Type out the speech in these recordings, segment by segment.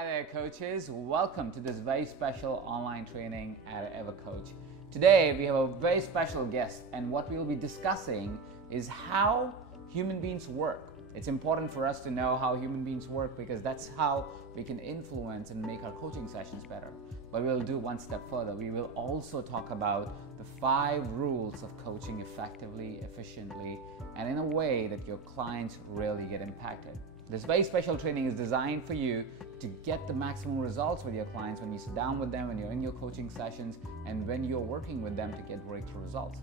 Hi there, coaches. Welcome to this very special online training at EverCoach. Today, we have a very special guest, and what we'll be discussing is how human beings work. It's important for us to know how human beings work because that's how we can influence and make our coaching sessions better. But we'll do one step further. We will also talk about the 5 rules of coaching effectively, efficiently, and in a way that your clients really get impacted. This very special training is designed for you to get the maximum results with your clients when you sit down with them, when you're in your coaching sessions, and when you're working with them to get breakthrough results.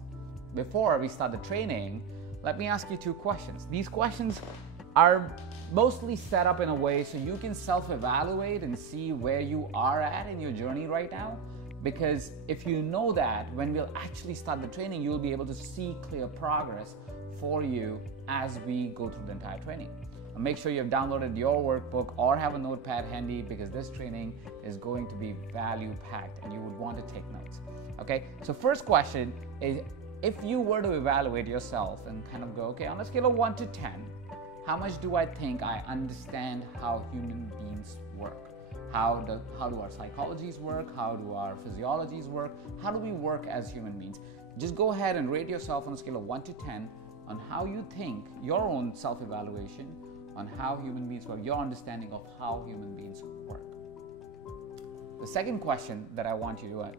Before we start the training, let me ask you 2 questions. These questions are mostly set up in a way so you can self-evaluate and see where you are at in your journey right now. Because if you know that, when we'll actually start the training, you'll be able to see clear progress for you as we go through the entire training. Make sure you've downloaded your workbook or have a notepad handy because this training is going to be value-packed and you would want to take notes. Okay, so first question is, if you were to evaluate yourself and kind of go, okay, on a scale of 1 to 10, how much do I think I understand how human beings work? How do our psychologies work? How do our physiologies work? How do we work as human beings? Just go ahead and rate yourself on a scale of 1 to 10 on how you think, your own self-evaluation, on how human beings work, your understanding of how human beings work. The second question that I want you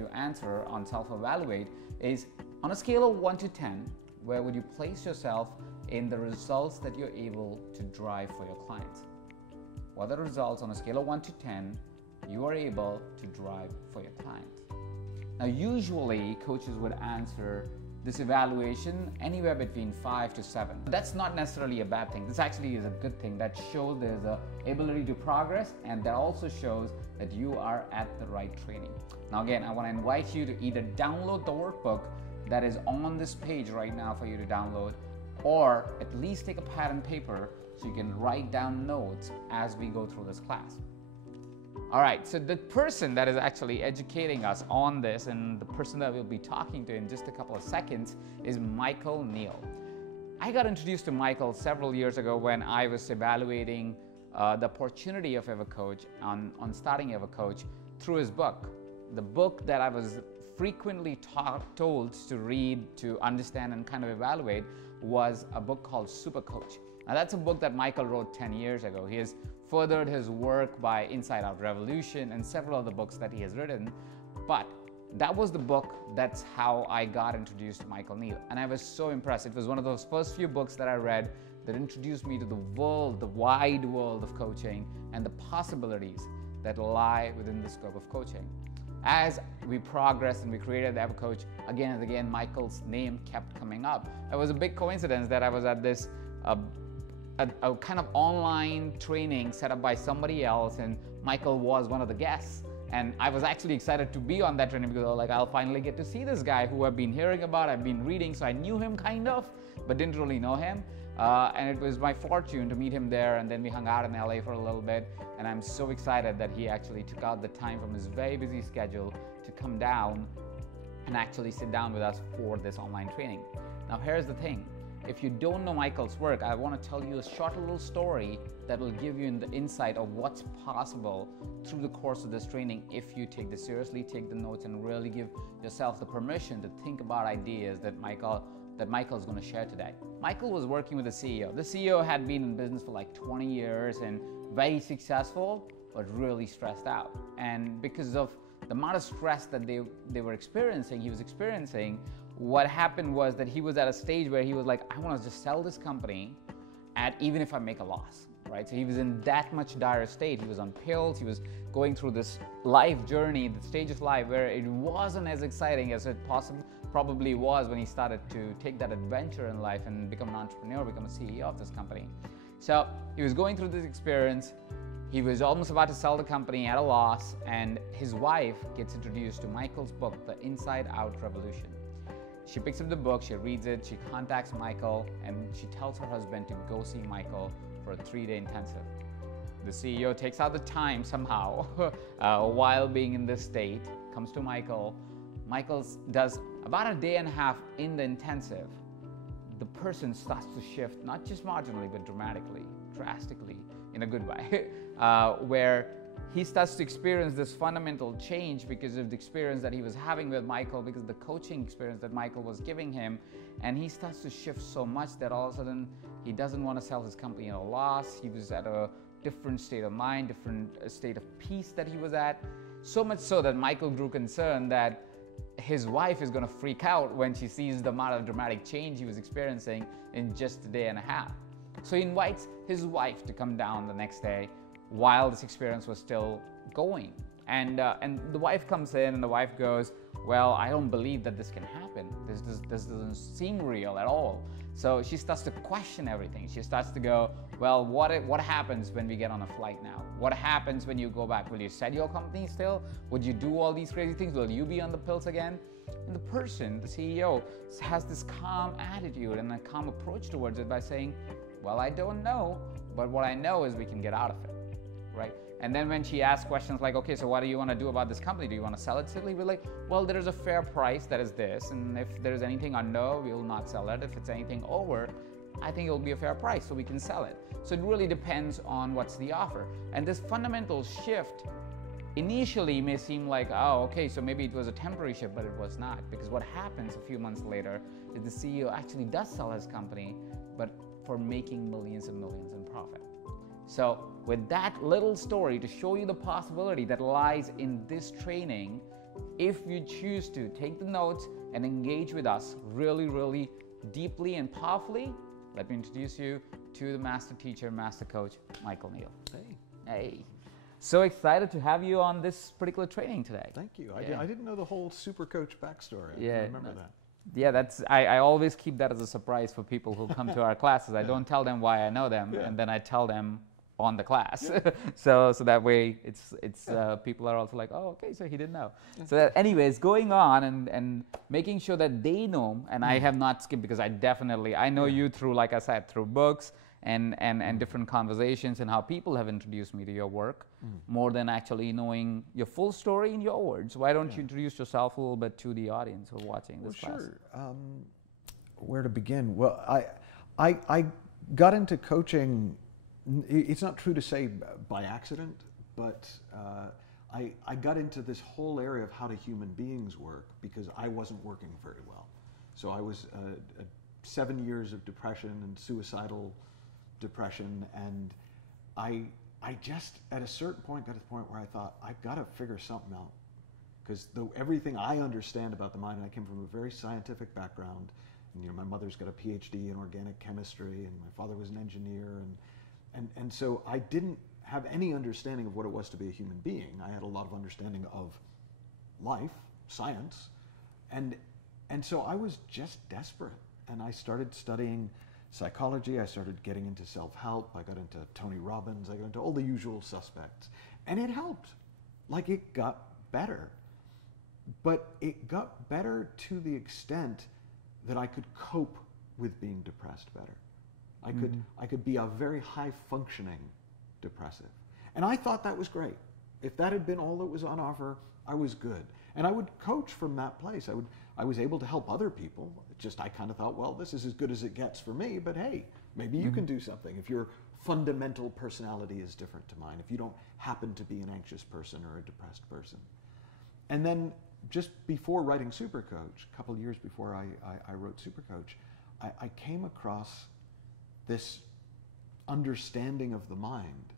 to answer on self-evaluate is, on a scale of 1 to 10, where would you place yourself in the results that you're able to drive for your clients? What are the results on a scale of 1 to 10 you are able to drive for your clients? Now, usually coaches would answer this evaluation anywhere between 5 to 7. That's not necessarily a bad thing. This actually is a good thing. That shows there's a ability to progress, and that also shows that you are at the right training. Now again, I want to invite you to either download the workbook that is on this page right now for you to download, or at least take a pad and paper so you can write down notes as we go through this class. All right, so the person that is actually educating us on this and the person that we'll be talking to in just a couple of seconds is Neill. I got introduced to Michael several years ago when I was evaluating the opportunity of EverCoach on starting EverCoach through his book. The book that I was frequently told to read, to understand and kind of evaluate was a book called Super Coach. Now that's a book that Michael wrote 10 years ago. He has furthered his work by Inside Out Revolution and several other books that he has written. But that was the book, that's how I got introduced to Neill. And I was so impressed. It was one of those first few books that I read that introduced me to the world, the wide world of coaching and the possibilities that lie within the scope of coaching. As we progressed and we created the EverCoach, again and again, Michael's name kept coming up. It was a big coincidence that I was at this a kind of online training set up by somebody else, and Michael was one of the guests. And I was actually excited to be on that training because I'll finally get to see this guy who I've been hearing about, I've been reading, so I knew him kind of, but didn't really know him. And it was my fortune to meet him there, and then we hung out in LA for a little bit, and I'm so excited that he actually took out the time from his very busy schedule to come down and actually sit down with us for this online training. Now here's the thing. If you don't know Michael's work, I want to tell you a short little story that will give you the insight of what's possible through the course of this training if you take this seriously, take the notes, and really give yourself the permission to think about ideas that Michael's going to share today. Michael was working with the CEO. The CEO had been in business for like 20 years and very successful, but really stressed out. And because of the amount of stress that he was experiencing, what happened was that he was at a stage where he was like, I want to just sell this company even if I make a loss, right? So he was in that much dire state. He was on pills. He was going through this life journey, the stage of life where it wasn't as exciting as it probably was when he started to take that adventure in life and become an entrepreneur, become a CEO of this company. So he was going through this experience. He was almost about to sell the company at a loss, and his wife gets introduced to Michael's book, The Inside Out Revolution. She picks up the book, she reads it, she contacts Michael, and she tells her husband to go see Michael for a 3-day intensive. The CEO takes out the time somehow while being in this state, comes to Michael. Michael does about a day and a half in the intensive. The person starts to shift, not just marginally, but drastically, in a good way, where he starts to experience this fundamental change because of the experience that he was having with Michael, because of the coaching experience that Michael was giving him. And he starts to shift so much that all of a sudden he doesn't want to sell his company at a loss. He was at a different state of mind, different state of peace that he was at. So much so that Michael grew concerned that his wife is going to freak out when she sees the amount of dramatic change he was experiencing in just a day and a half. So he invites his wife to come down the next day while this experience was still going. And the wife comes in and the wife goes, well, I don't believe that this can happen. This doesn't seem real at all. So she starts to question everything. She starts to go, well, what happens when we get on a flight now? What happens when you go back? Will you sell your company still? Would you do all these crazy things? Will you be on the pills again? And the person, the CEO, has this calm attitude and a calm approach towards it by saying, well, I don't know, but what I know is we can get out of it, right? And then when she asks questions like, okay, so what do you want to do about this company? Do you want to sell it silly? We're like, well, there's a fair price, that is this, and if there's anything under, we will not sell it. If it's anything over, I think it'll be a fair price, so we can sell it. So it really depends on what's the offer. And this fundamental shift initially may seem like, oh, okay, so maybe it was a temporary shift, but it was not. Because what happens a few months later is the CEO actually does sell his company, but for making millions and millions in profit. So with that little story to show you the possibility that lies in this training, if you choose to take the notes and engage with us really, really deeply and powerfully, let me introduce you to the master teacher, master coach, Michael Neill. Hey. Hey. So excited to have you on this particular training today. Thank you. Yeah. I didn't know the whole super coach backstory. I remember that. Yeah, I always keep that as a surprise for people who come to our classes. I don't tell them why I know them, and then I tell them on the class. so that way it's people are also like, oh, okay, so he didn't know. So that, anyways, going on and making sure that they know, and I have not skipped, because I know you through, like I said, through books and different conversations and how people have introduced me to your work more than actually knowing your full story in your words. Why don't you introduce yourself a little bit to the audience who are watching this class? Sure. Where to begin? Well, I got into coaching. It's not true to say by accident, but I got into this whole area of how do human beings work because I wasn't working very well. So I was 7 years of depression and suicidal depression, and I just at a certain point got to the point where I thought, I've got to figure something out, because everything I understand about the mind, and I came from a very scientific background, and my mother's got a PhD in organic chemistry, and my father was an engineer, and so I didn't have any understanding of what it was to be a human being. I had a lot of understanding of life, science, and so I was just desperate, and I started studying psychology. I started getting into self-help. I got into Tony Robbins. I got into all the usual suspects, and it helped. Like, it got better, but it got better to the extent that I could cope with being depressed better. I could be a very high functioning depressive. And I thought that was great. If that had been all that was on offer, I was good. And I would coach from that place. I was able to help other people. I kind of thought, well, this is as good as it gets for me, but hey, maybe you can do something if your fundamental personality is different to mine, if you don't happen to be an anxious person or a depressed person. And then just before writing Super Coach, a couple of years before I wrote Super Coach, I came across this understanding of the mind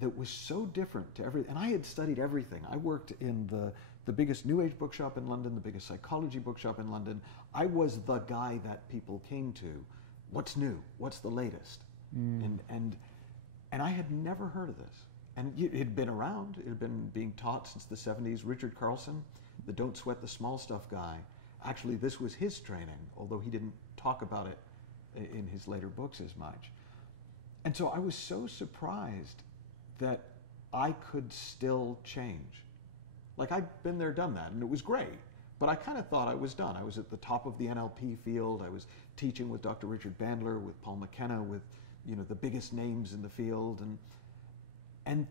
that was so different to everything. And I had studied everything. I worked in the biggest New Age bookshop in London, the biggest psychology bookshop in London. I was the guy that people came to. What's new? What's the latest? And I had never heard of this. And it had been around. It had been being taught since the 70s. Richard Carlson, the don't sweat the small stuff guy, actually this was his training, although he didn't talk about it in his later books as much. And so I was so surprised that I could still change. Like, I'd been there, done that, and it was great, but I kind of thought I was done. I was at the top of the NLP field. I was teaching with Dr. Richard Bandler, with Paul McKenna, with the biggest names in the field, and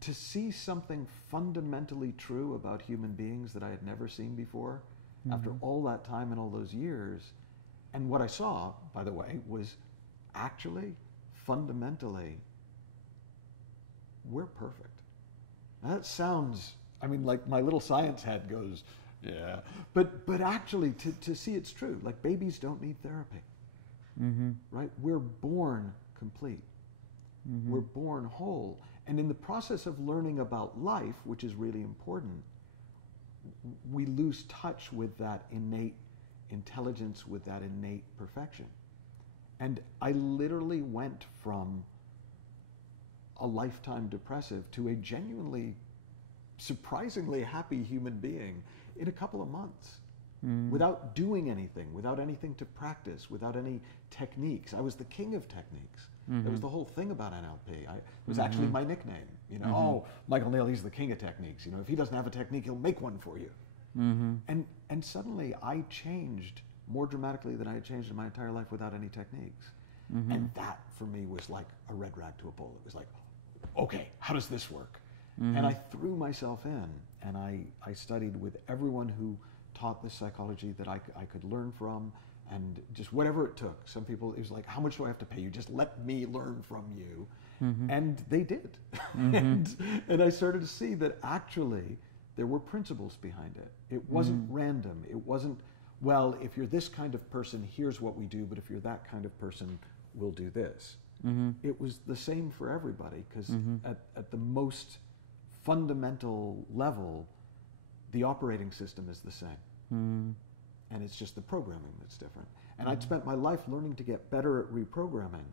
to see something fundamentally true about human beings that I had never seen before, after all that time and all those years. And what I saw, by the way, was actually, fundamentally, we're perfect. That sounds, I mean, like my little science head goes, yeah. But actually, to see it's true, like babies don't need therapy, right? We're born complete. We're born whole. And in the process of learning about life, which is really important, we lose touch with that innate intelligence, with that innate perfection. And I literally went from a lifetime depressive to a genuinely, surprisingly happy human being in a couple of months. Without doing anything, without anything to practice, without any techniques. I was the king of techniques. That was the whole thing about NLP. It was actually my nickname. You know, oh, Michael Neill, he's the king of techniques. You know, if he doesn't have a technique, he'll make one for you. And suddenly I changed more dramatically than I had changed in my entire life without any techniques. And that for me was like a red rag to a bull. It was like, okay, how does this work? And I threw myself in, and I studied with everyone who taught this psychology that I could learn from, and just whatever it took. Some people, it was like, how much do I have to pay you? Just let me learn from you. And they did. and I started to see that actually there were principles behind it. It wasn't random. It wasn't, well, if you're this kind of person, here's what we do, but if you're that kind of person, we'll do this. It was the same for everybody, because at the most fundamental level, the operating system is the same. And it's just the programming that's different. And I'd spent my life learning to get better at reprogramming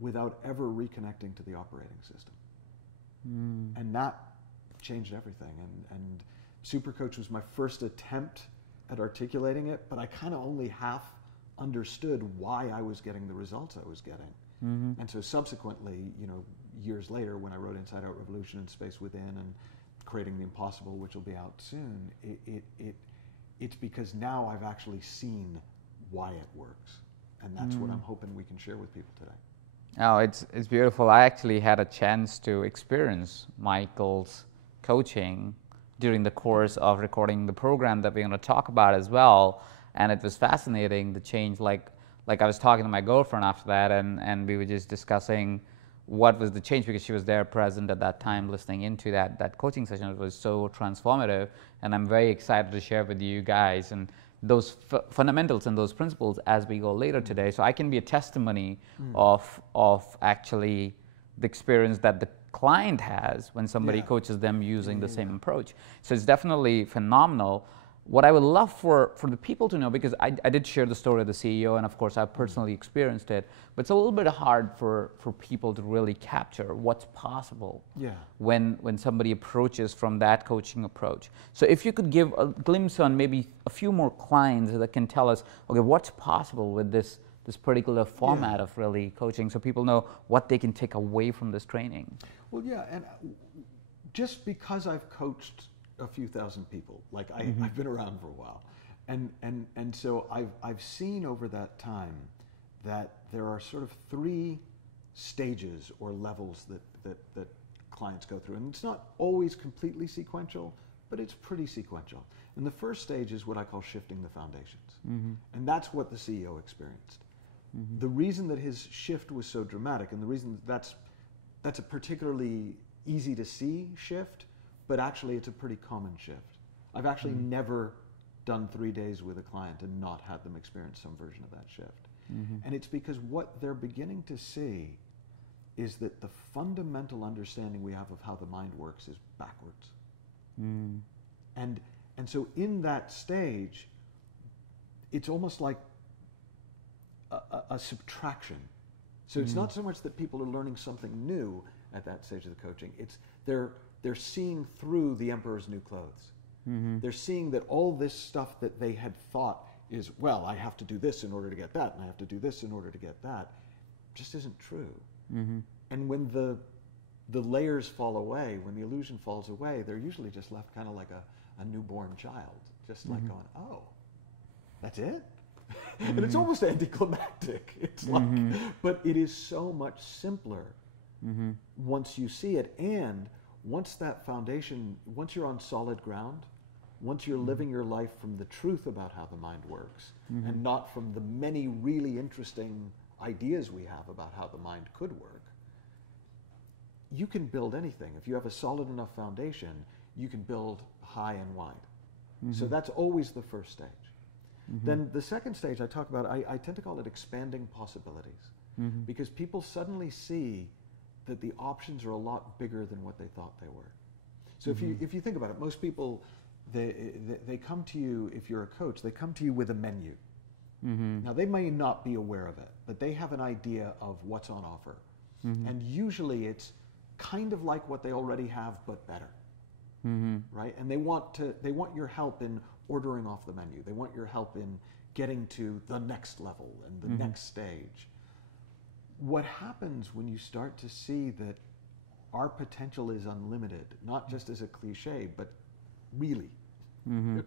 without ever reconnecting to the operating system. And that changed everything. And Supercoach was my first attempt at articulating it, but I kind of only half understood why I was getting the results I was getting. And so subsequently, you know, years later, when I wrote Inside Out Revolution and Space Within and Creating the Impossible, which will be out soon, it's because now I've actually seen why it works. And that's what I'm hoping we can share with people today. Oh, it's beautiful. I actually had a chance to experience Michael's coaching during the course of recording the program that we're going to talk about as well. And it was fascinating, the change. Like I was talking to my girlfriend after that, and we were just discussing what was the change, because she was there present at that time listening into that coaching session. It was so transformative, and I'm very excited to share with you guys and those fundamentals and those principles as we go later today. So I can be a testimony of actually the experience that the client has when somebody coaches them using the same approach. So it's definitely phenomenal. What I would love for the people to know, because I did share the story of the CEO, and of course I've personally experienced it, but it's a little bit hard for people to really capture what's possible when somebody approaches from that coaching approach. So if you could give a glimpse on maybe a few more clients that can tell us, okay, what's possible with this particular format of really coaching, so people know what they can take away from this training. Well, yeah, and just because I've coached a few thousand people, like I've been around for a while, and so I've seen over that time that there are sort of 3 stages or levels that clients go through, and it's not always completely sequential, but it's pretty sequential. And the first stage is what I call shifting the foundations, and that's what the CEO experienced. The reason that his shift was so dramatic, and the reason that's a particularly easy to see shift, but actually it's a pretty common shift. I've actually never done 3 days with a client and not had them experience some version of that shift. And it's because what they're beginning to see is that the fundamental understanding we have of how the mind works is backwards. And so in that stage, it's almost like a subtraction. So it's not so much that people are learning something new at that stage of the coaching, it's they're seeing through the emperor's new clothes. They're seeing that all this stuff that they had thought is, well, I have to do this in order to get that, and I have to do this in order to get that, just isn't true. And when the layers fall away, when the illusion falls away, they're usually just left kind of like a newborn child, just like going, oh, that's it? And it's almost anticlimactic. It's like, but it is so much simpler once you see it. And once that foundation, once you're on solid ground, once you're living your life from the truth about how the mind works, and not from the many really interesting ideas we have about how the mind could work, you can build anything. If you have a solid enough foundation, you can build high and wide. So that's always the first stage. Then the second stage I talk about, I tend to call it expanding possibilities, because people suddenly see that the options are a lot bigger than what they thought they were. So if you think about it, most people, they come to you, if you're a coach, they come to you with a menu. Now they may not be aware of it, but they have an idea of what's on offer. And usually it's kind of like what they already have, but better. Right? And they want your help in ordering off the menu. They want your help in getting to the next level and the next stage. What happens when you start to see that our potential is unlimited, not just as a cliche, but really? Right?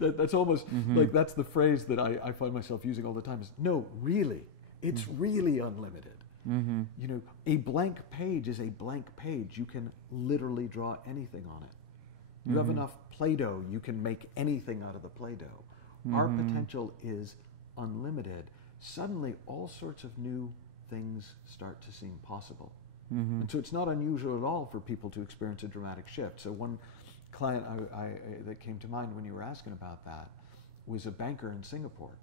That's almost like, that's the phrase that I find myself using all the time, is no, really, it's really unlimited. You know, a blank page is a blank page. You can literally draw anything on it. You have enough Play-Doh, you can make anything out of the Play-Doh. Our potential is unlimited. Suddenly, all sorts of new things start to seem possible. And so it's not unusual at all for people to experience a dramatic shift. So one client that came to mind when you were asking about that was a banker in Singapore.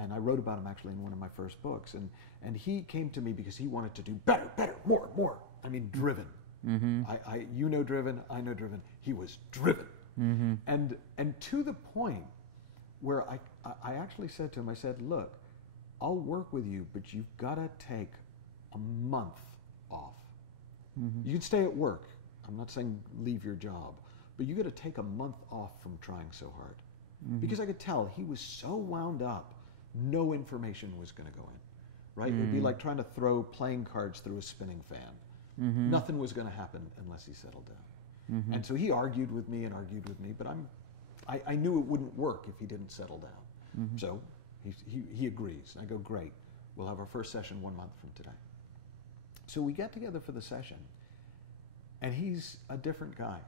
And I wrote about him actually in one of my first books. And he came to me because he wanted to do better, more. I mean, driven. You know driven, I know driven. He was driven. And to the point where I actually said to him, I said, look, I'll work with you, but you've got to take a month off. You can stay at work. I'm not saying leave your job, but you got to take a month off from trying so hard. Because I could tell he was so wound up, no information was going to go in, right? It would be like trying to throw playing cards through a spinning fan. Nothing was going to happen unless he settled down. And so he argued with me, but I knew it wouldn't work if he didn't settle down. So he agrees. And I go, great, we'll have our first session 1 month from today. So we get together for the session, and he's a different guy.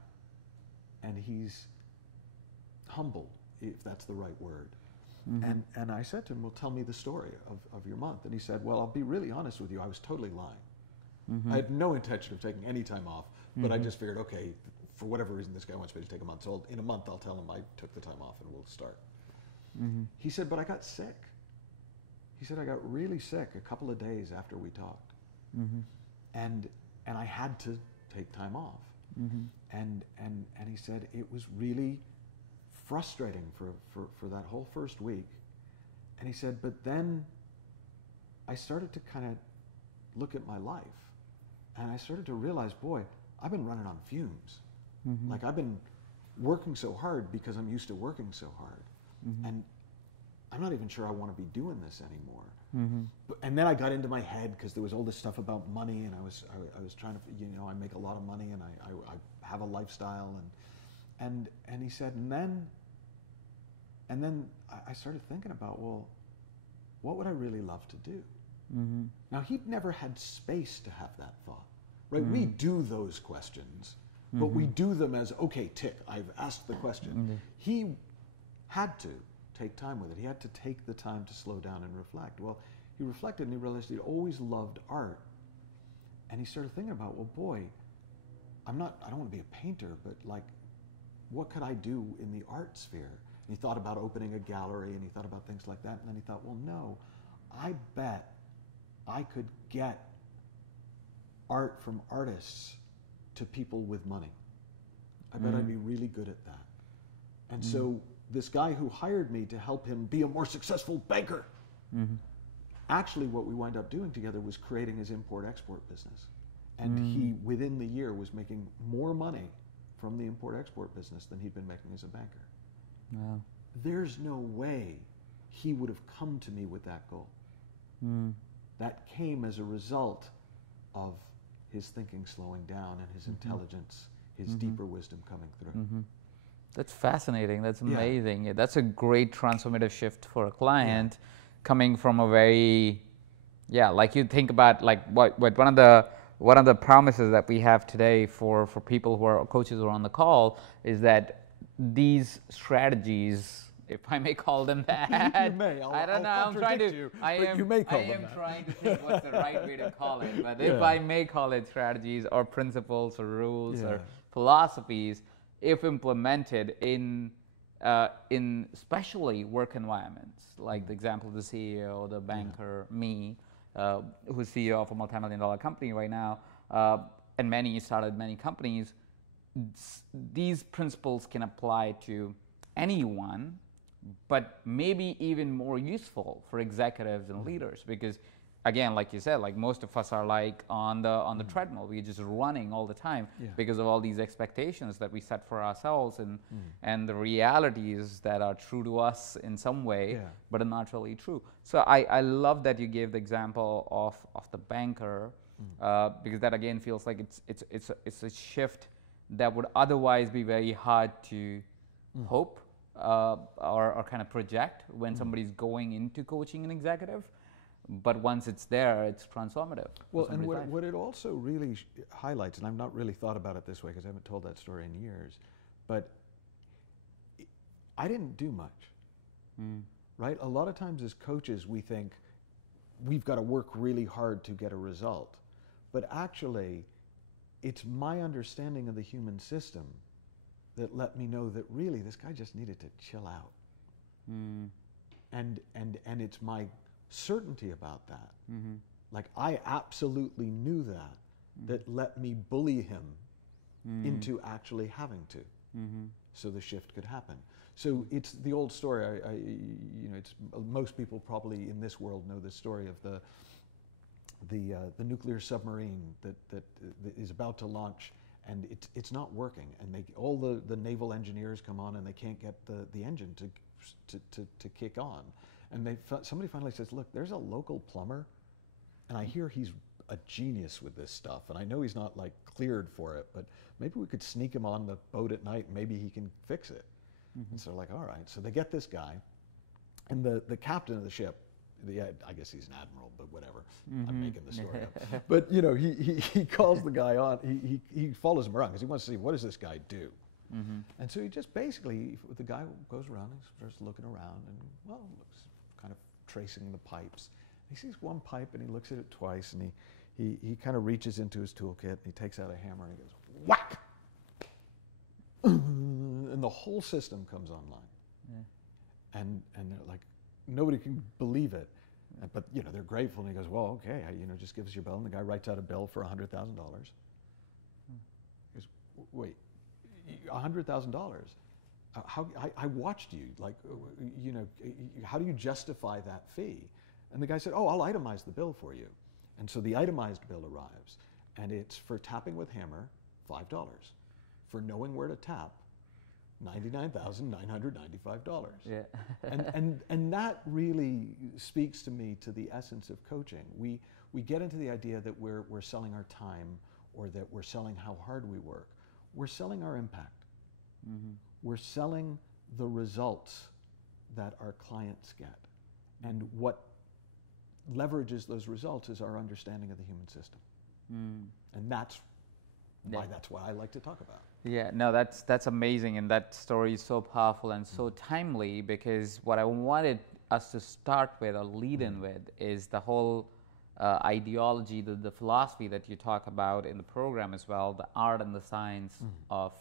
And he's humble, if that's the right word. And I said to him, well, tell me the story of your month. And he said, well, I'll be really honest with you, I was totally lying. I had no intention of taking any time off, but I just figured, okay, for whatever reason, this guy wants me to take a month. So in a month, I'll tell him I took the time off and we'll start. He said, but I got sick. He said, I got really sick a couple of days after we talked. And I had to take time off. And he said it was really frustrating for that whole first week. And he said, but then I started to kind of look at my life, and I started to realize, boy, I've been running on fumes. Like, I've been working so hard because I'm used to working so hard. And I'm not even sure I want to be doing this anymore. And then I got into my head, because there was all this stuff about money, and I was trying to, I make a lot of money, and I have a lifestyle, and he said, and then I started thinking about, well, what would I really love to do? Now, he'd never had space to have that thought, right? We do those questions, but we do them as, okay, tick, I've asked the question. He had to take time with it. He had to take the time to slow down and reflect. Well, he reflected and he realized he'd always loved art. And he started thinking about, well, boy, I don't want to be a painter, but like, what could I do in the art sphere? And he thought about opening a gallery, and he thought about things like that. And then he thought, well, no, I bet I could get art from artists to people with money. I bet I'd be really good at that. And so this guy who hired me to help him be a more successful banker, actually what we wound up doing together was creating his import-export business. And he, within the year, was making more money from the import-export business than he'd been making as a banker. Wow. There's no way he would have come to me with that goal. That came as a result of his thinking slowing down and his intelligence, his deeper wisdom coming through. That's fascinating. That's amazing. Yeah, that's a great transformative shift for a client, coming from a very, like you think about like what one of the promises that we have today for people who are coaches who are on the call is that these strategies if I may call them that. You may. I don't know. I'm trying to. You, I am. you may call I them am that. trying to think what's the right way to call it. But Yeah. if I may call it strategies or principles or rules Yeah. or philosophies, if implemented in especially work environments, like the example of the CEO, the banker, me, who's CEO of a multi-million-dollar company right now, and many started many companies. These principles can apply to anyone, but maybe even more useful for executives and leaders, because again, like you said, like most of us are like on the treadmill. We're just running all the time because of all these expectations that we set for ourselves and the realities that are true to us in some way, but are not really true. So I love that you gave the example of the banker, because that again feels like it's a shift that would otherwise be very hard to hope or kind of project when somebody's going into coaching an executive. But once it's there, it's transformative. Well, and what it also really highlights, and I've not really thought about it this way because I haven't told that story in years, but I didn't do much, right? A lot of times as coaches, we think we've got to work really hard to get a result. But actually, it's my understanding of the human system that let me know that really this guy just needed to chill out. And it's my certainty about that. Like I absolutely knew that let me bully him into actually having to, so the shift could happen. So it's the old story. It's most people probably in this world know the story of the nuclear submarine that is about to launch, and it's not working, and all the naval engineers come on and they can't get the engine to kick on. And somebody finally says, look, there's a local plumber, and I hear he's a genius with this stuff, and I know he's not like cleared for it, but maybe we could sneak him on the boat at night and maybe he can fix it. And so they're like, all right. So they get this guy, and the captain of the ship, I guess he's an admiral, but whatever. I'm making the story up. But he calls the guy on. He follows him around because he wants to see, what does this guy do? And so he just basically, the guy goes around and starts looking around and, well, looks kind of tracing the pipes. He sees one pipe and he looks at it twice, and he kind of reaches into his toolkit and he takes out a hammer and he goes, whack! And the whole system comes online. And they're like, nobody can believe it. But they're grateful, and he goes, well, okay, just give us your bill. And the guy writes out a bill for $100,000. He goes, wait, $100,000? How I watched you, like, how do you justify that fee? And the guy said, oh, I'll itemize the bill for you. And so the itemized bill arrives, and it's for tapping with hammer, $5. For knowing where to tap, $99,995. Yeah. and that really speaks to me to the essence of coaching. We get into the idea that we're selling our time, or that we're selling how hard we work. We're selling our impact. We're selling the results that our clients get. And what leverages those results is our understanding of the human system. And that's why I like to talk about. Yeah, no, that's amazing, and that story is so powerful and so timely, because what I wanted us to start with or lead in with is the whole ideology, the philosophy that you talk about in the program as well, the art and the science of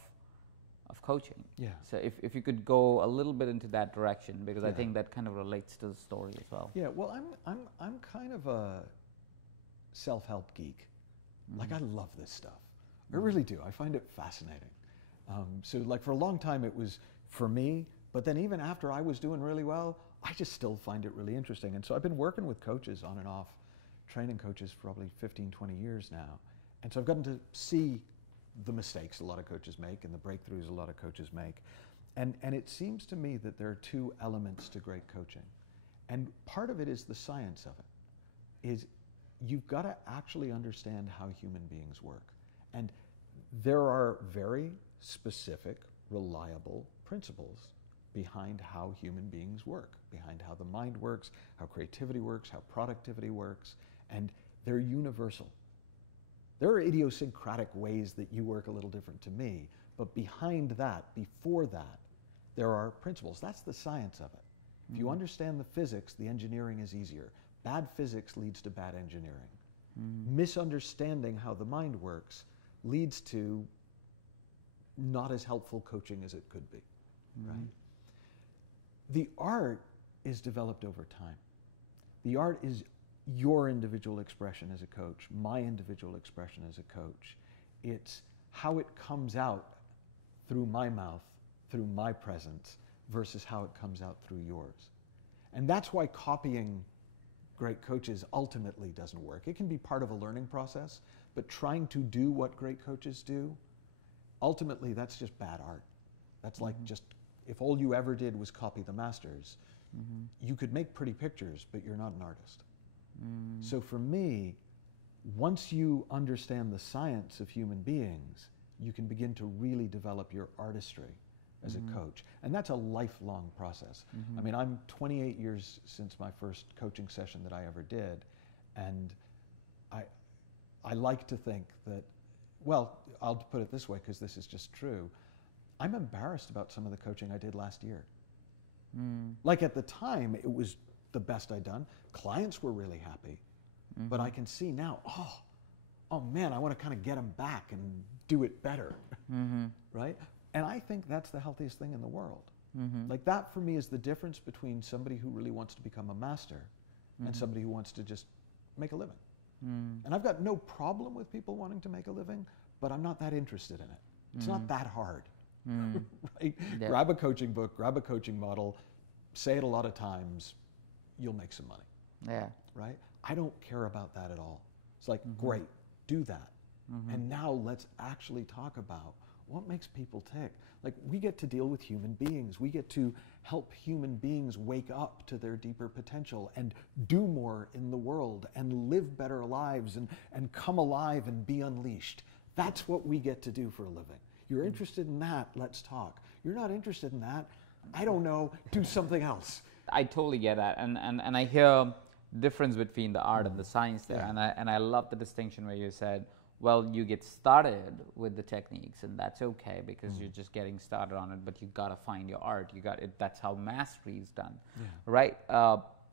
coaching. Yeah. So if you could go a little bit into that direction, because I think that kind of relates to the story as well. Yeah, well, I'm kind of a self-help geek. Like, I love this stuff. I really do. I find it fascinating. So like for a long time it was for me, but then even after I was doing really well, I just still find it really interesting. And so I've been working with coaches on and off, training coaches for probably 15, 20 years now. And so I've gotten to see the mistakes a lot of coaches make and the breakthroughs a lot of coaches make. And it seems to me that there are two elements to great coaching. And part of it is the science of it, is you've got to actually understand how human beings work. And there are very specific, reliable principles behind how human beings work, behind how the mind works, how creativity works, how productivity works, and they're universal. There are idiosyncratic ways that you work a little different to me, but behind that, before that, there are principles. That's the science of it. If you understand the physics, the engineering is easier. Bad physics leads to bad engineering. Misunderstanding how the mind works leads to not as helpful coaching as it could be, right? The art is developed over time. The art is your individual expression as a coach, my individual expression as a coach. It's how it comes out through my mouth, through my presence, versus how it comes out through yours. And that's why copying great coaches ultimately doesn't work. It can be part of a learning process, but trying to do what great coaches do, ultimately that's just bad art. That's like just, if all you ever did was copy the masters, you could make pretty pictures, but you're not an artist. So for me, once you understand the science of human beings, you can begin to really develop your artistry as a coach. And that's a lifelong process. I mean, I'm 28 years since my first coaching session that I ever did, and I like to think that, well, I'll put it this way because this is just true. I'm embarrassed about some of the coaching I did last year. Like at the time, it was the best I'd done. Clients were really happy, but I can see now, oh man, I want to kind of get them back and do it better, right? And I think that's the healthiest thing in the world. Like that for me is the difference between somebody who really wants to become a master and somebody who wants to just make a living. And I've got no problem with people wanting to make a living, but I'm not that interested in it. It's not that hard, right? Yeah. Grab a coaching book, grab a coaching model, say it a lot of times, you'll make some money. Yeah. Right? I don't care about that at all. It's like, great, do that. And now let's actually talk about what makes people tick. Like, we get to deal with human beings. We get to help human beings wake up to their deeper potential and do more in the world and live better lives and come alive and be unleashed. That's what we get to do for a living. You're interested in that, let's talk. You're not interested in that, I don't know, do something else. I totally get that, and I hear the difference between the art and the science there, and I love the distinction where you said, well, you get started with the techniques, and that's okay because you're just getting started on it, but you got to find your art. You got it. That's how mastery is done, right?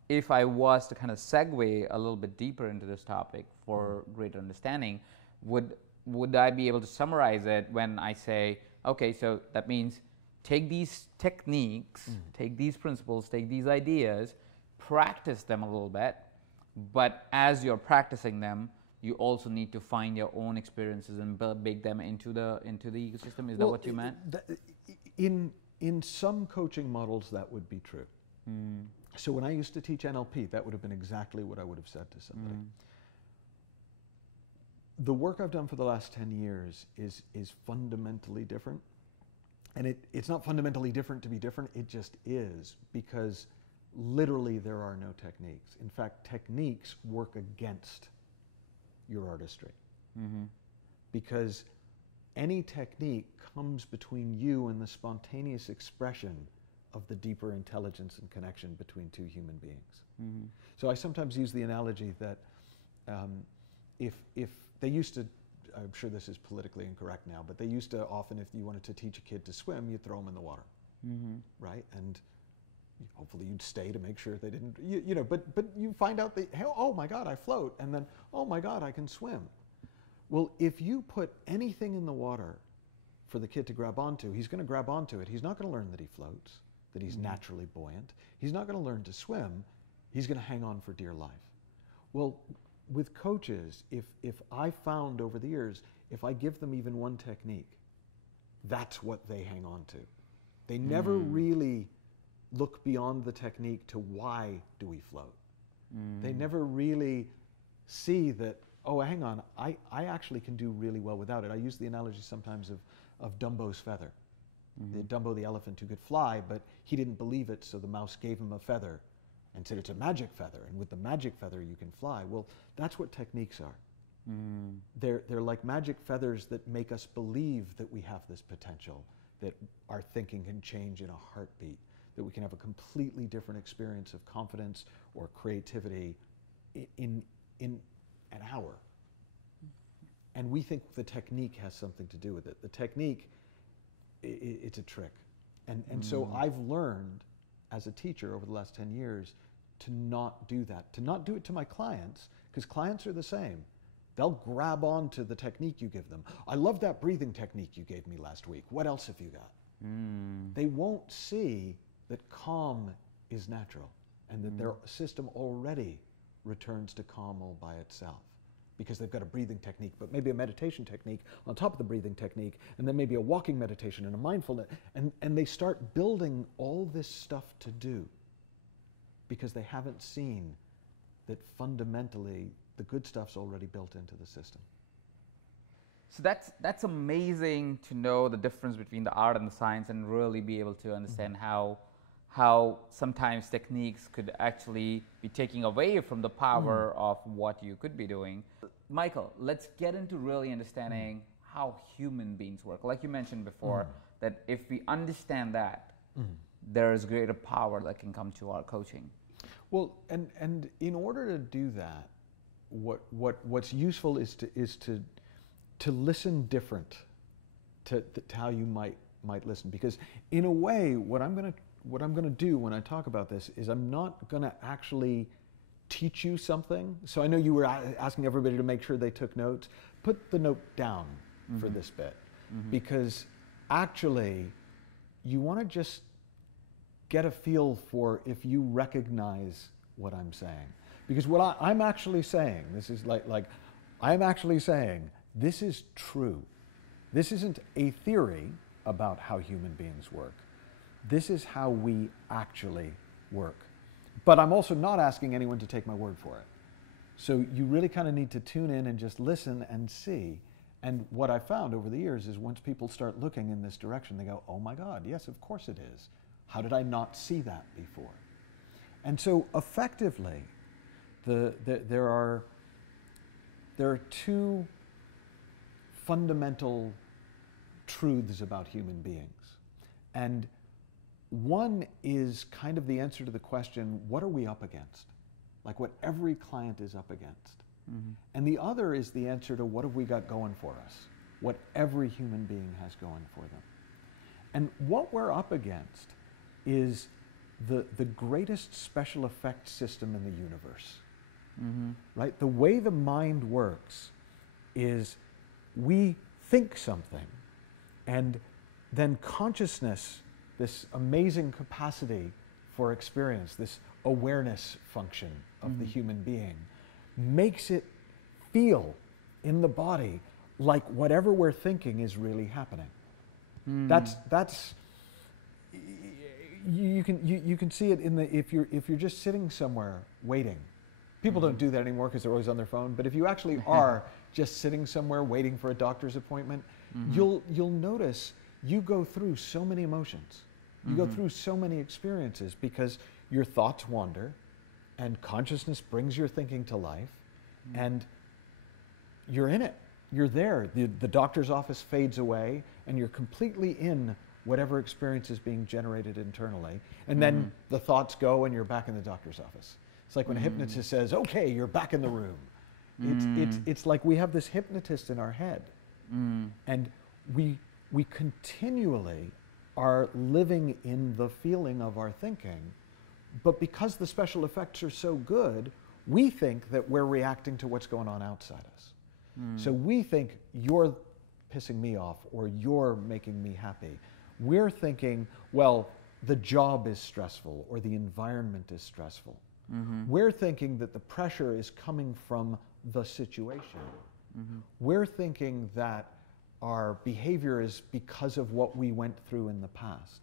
If I was to kind of segue a little bit deeper into this topic for greater understanding, would I be able to summarize it when I say, okay, so that means take these techniques, take these principles, take these ideas, practice them a little bit, but as you're practicing them, you also need to find your own experiences and bake them into the ecosystem. Is that what you meant? In some coaching models, that would be true. So when I used to teach NLP, that would have been exactly what I would have said to somebody. The work I've done for the last 10 years is fundamentally different. And it's not fundamentally different to be different, it just is, because literally there are no techniques. In fact, techniques work against your artistry. Because any technique comes between you and the spontaneous expression of the deeper intelligence and connection between two human beings. So I sometimes use the analogy that if they used to, I'm sure this is politically incorrect now, but they used to often, if you wanted to teach a kid to swim, you'd throw them in the water, right? And hopefully you'd stay to make sure they didn't, you know, but you find out that, hey, oh my God, I float, and then, oh my God, I can swim. Well, if you put anything in the water for the kid to grab onto, he's going to grab onto it. He's not going to learn that he floats, that he's naturally buoyant. He's not going to learn to swim. He's going to hang on for dear life. Well, with coaches, if I found over the years, if I give them even one technique, that's what they hang on to. They never really look beyond the technique to why do we float. They never really see that, oh, hang on, I actually can do really well without it. I use the analogy sometimes of Dumbo's feather. Dumbo the elephant who could fly, but he didn't believe it, so the mouse gave him a feather and said it's a magic feather, and with the magic feather you can fly. Well, that's what techniques are. They're like magic feathers that make us believe that we have this potential, that our thinking can change in a heartbeat, that we can have a completely different experience of confidence or creativity in an hour. And we think the technique has something to do with it. The technique, it's a trick. And so I've learned as a teacher over the last 10 years to not do that, to not do it to my clients, because clients are the same. They'll grab on to the technique you give them. I love that breathing technique you gave me last week. What else have you got? They won't see that calm is natural and that their system already returns to calm all by itself, because they've got a breathing technique, but maybe a meditation technique on top of the breathing technique, and then maybe a walking meditation and a mindfulness, and they start building all this stuff to do because they haven't seen that fundamentally the good stuff's already built into the system. So that's amazing to know the difference between the art and the science, and really be able to understand how sometimes techniques could actually be taking away from the power of what you could be doing. Michael, let's get into really understanding how human beings work. Like you mentioned before, that if we understand that, there is greater power that can come to our coaching. Well, and in order to do that, what's useful is to listen different to how you might listen, because in a way, what I'm going to do when I talk about this is I'm not going to actually teach you something. So I know you were asking everybody to make sure they took notes. Put the note down for this bit, because actually you want to just get a feel for if you recognize what I'm saying. Because what I'm actually saying, this is like I'm actually saying this is true. This isn't a theory about how human beings work. This is how we actually work. But I'm also not asking anyone to take my word for it. So you really kind of need to tune in and just listen and see. And what I found over the years is once people start looking in this direction, they go, oh my God, yes, of course it is. How did I not see that before? And so effectively, there are two fundamental truths about human beings. And one is kind of the answer to the question, what are we up against? Like what every client is up against. And the other is the answer to what have we got going for us? What every human being has going for them. And what we're up against is the greatest special effects system in the universe. Right? The way the mind works is we think something, and then consciousness, this amazing capacity for experience, this awareness function of the human being, makes it feel in the body like whatever we're thinking is really happening. That's you can see it in the if you're just sitting somewhere waiting. People don't do that anymore because they're always on their phone. But if you actually are just sitting somewhere waiting for a doctor's appointment, you'll notice you go through so many emotions. You go through so many experiences because your thoughts wander, and consciousness brings your thinking to life, and you're in it. You're there. The doctor's office fades away, and you're completely in whatever experience is being generated internally. And then the thoughts go, and you're back in the doctor's office. It's like when a hypnotist says, okay, you're back in the room. It's like we have this hypnotist in our head, and we continually are living in the feeling of our thinking, but because the special effects are so good, we think that we're reacting to what's going on outside us. So we think you're pissing me off or you're making me happy. We're thinking, well, the job is stressful or the environment is stressful. We're thinking that the pressure is coming from the situation. We're thinking that our behavior is because of what we went through in the past.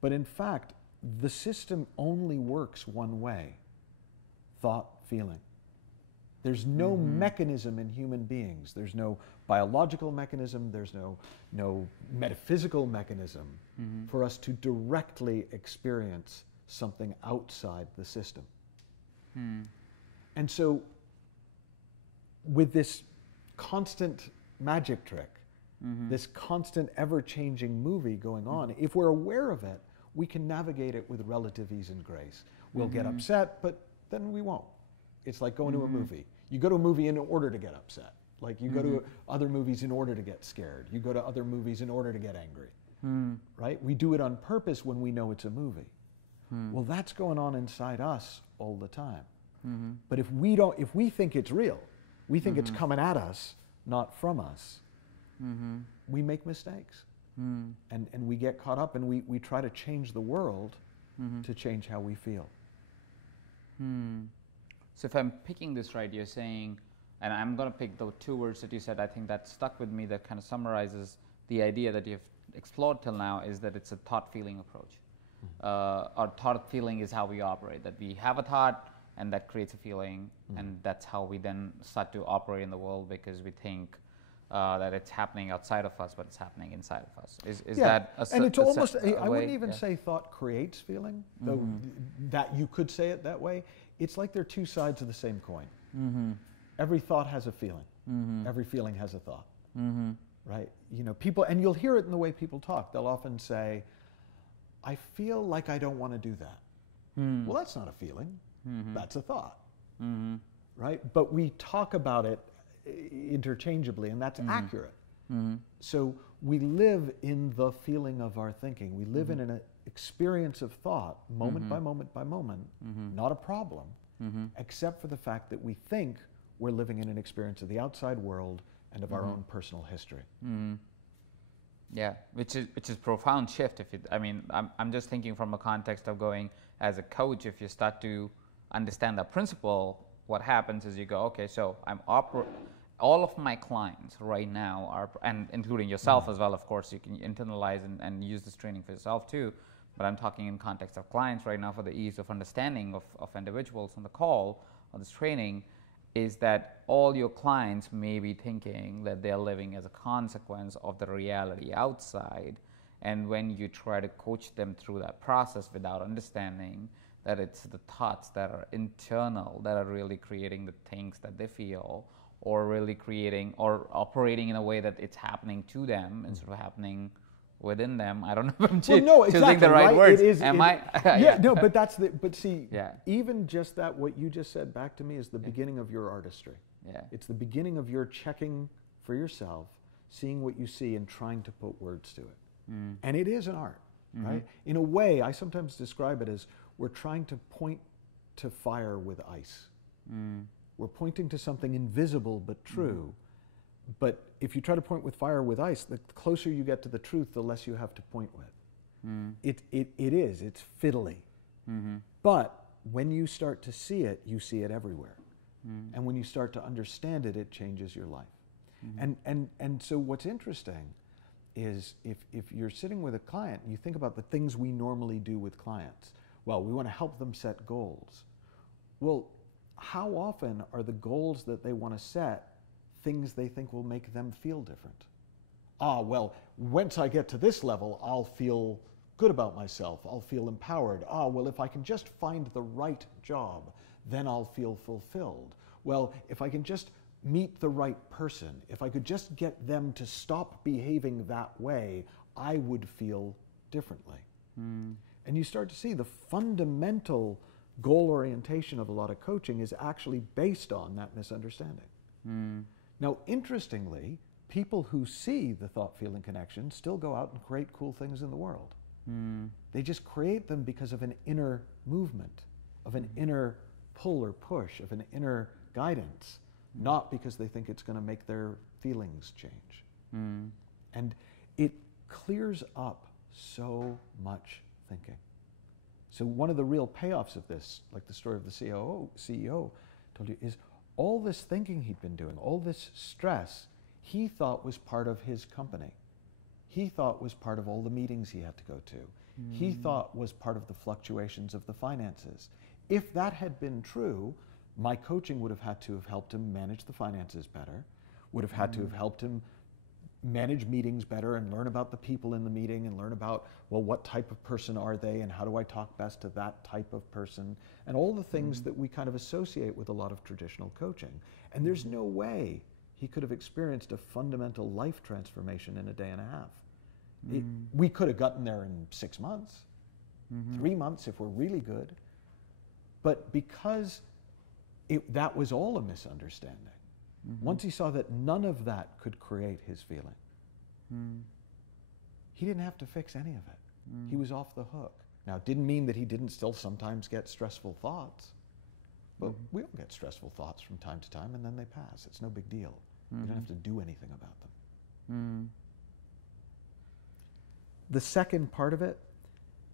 But in fact, the system only works one way: thought, feeling. There's no mechanism in human beings. There's no biological mechanism. There's no metaphysical mechanism for us to directly experience something outside the system. And so with this constant magic trick, this constant ever-changing movie going on, if we're aware of it, we can navigate it with relative ease and grace. We'll get upset, but then we won't. It's like going to a movie. You go to a movie in order to get upset. Like you go to other movies in order to get scared. You go to other movies in order to get angry. right? We do it on purpose when we know it's a movie. Well, that's going on inside us all the time. But if we think it's real, we think it's coming at us, not from us, we make mistakes. And we get caught up, and we try to change the world to change how we feel. So if I'm picking this right, you're saying, and I'm going to pick the two words that you said, I think that stuck with me, that kind of summarizes the idea that you've explored till now, is that it's a thought-feeling approach. Or thought-feeling is how we operate, that we have a thought, and that creates a feeling, and that's how we then start to operate in the world, because we think that it's happening outside of us, but it's happening inside of us. Is that a and it's almost, a I way? wouldn't even say thought creates feeling, though that you could say it that way. It's like they're two sides of the same coin. Every thought has a feeling. Every feeling has a thought. Right? You know, people, and you'll hear it in the way people talk. They'll often say, I feel like I don't want to do that. Well, that's not a feeling. That's a thought. Right? But we talk about it interchangeably, and that's accurate. So we live in the feeling of our thinking. We live in an experience of thought, moment by moment by moment, not a problem, except for the fact that we think we're living in an experience of the outside world and of our own personal history. Yeah, which is profound shift. I'm just thinking from a context of going as a coach. If you start to understand that principle, what happens is you go, okay, so all of my clients right now are, and including yourself as well, of course, you can internalize and use this training for yourself too, but I'm talking in context of clients right now for the ease of understanding of individuals on the call on this training, is that all your clients may be thinking that they're living as a consequence of the reality outside, and when you try to coach them through that process without understanding that it's the thoughts that are internal that are really creating the things that they feel, or really creating or operating in a way that it's happening to them instead of happening within them. I don't know if I'm choosing the right words. But see, even just that, what you just said back to me is the beginning of your artistry. It's the beginning of your checking for yourself, seeing what you see and trying to put words to it. And it is an art, right? In a way, I sometimes describe it as we're trying to point to fire with ice. We're pointing to something invisible but true. But if you try to point with fire with ice, the closer you get to the truth, the less you have to point with. It's fiddly. But when you start to see it, you see it everywhere. And when you start to understand it, it changes your life. And so what's interesting is if you're sitting with a client, you think about the things we normally do with clients. Well, we want to help them set goals. Well, how often are the goals that they want to set things they think will make them feel different? Well, once I get to this level, I'll feel good about myself. I'll feel empowered. Well, if I can just find the right job, then I'll feel fulfilled. Well, if I can just meet the right person, if I could just get them to stop behaving that way, I would feel differently. And you start to see the fundamental goal orientation of a lot of coaching is actually based on that misunderstanding. Now, interestingly, people who see the thought-feeling connection still go out and create cool things in the world. They just create them because of an inner movement, of an inner pull or push, of an inner guidance, not because they think it's going to make their feelings change. And it clears up so much thinking. So one of the real payoffs of this, like the story of the CEO told you, is all this thinking he'd been doing, all this stress, he thought was part of his company. He thought was part of all the meetings he had to go to. He thought was part of the fluctuations of the finances. If that had been true, my coaching would have had to have helped him manage the finances better, would have had to have helped him manage meetings better and learn about the people in the meeting and learn about, well, what type of person are they and how do I talk best to that type of person, and all the things that we kind of associate with a lot of traditional coaching. And there's no way he could have experienced a fundamental life transformation in a day and a half. We could have gotten there in 6 months, 3 months if we're really good, but because that was all a misunderstanding. Once he saw that none of that could create his feeling, he didn't have to fix any of it. He was off the hook. Now, it didn't mean that he didn't still sometimes get stressful thoughts, but we all get stressful thoughts from time to time, and then they pass. It's no big deal. You don't have to do anything about them. The second part of it,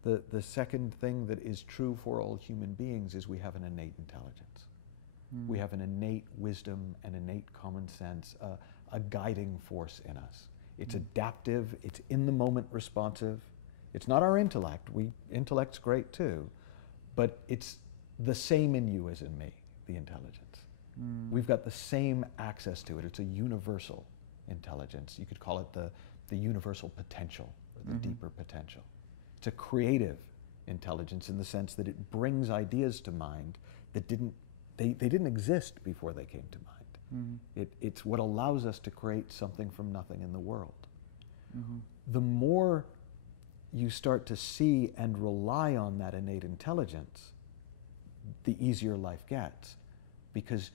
the second thing that is true for all human beings is we have an innate intelligence. We have an innate wisdom, an innate common sense, a guiding force in us. It's adaptive, it's in the moment responsive. It's not our intellect. Intellect's great too, but it's the same in you as in me, the intelligence. We've got the same access to it. It's a universal intelligence. You could call it the universal potential, or the deeper potential. It's a creative intelligence in the sense that it brings ideas to mind that they didn't exist before they came to mind. It's what allows us to create something from nothing in the world. The more you start to see and rely on that innate intelligence, the easier life gets, because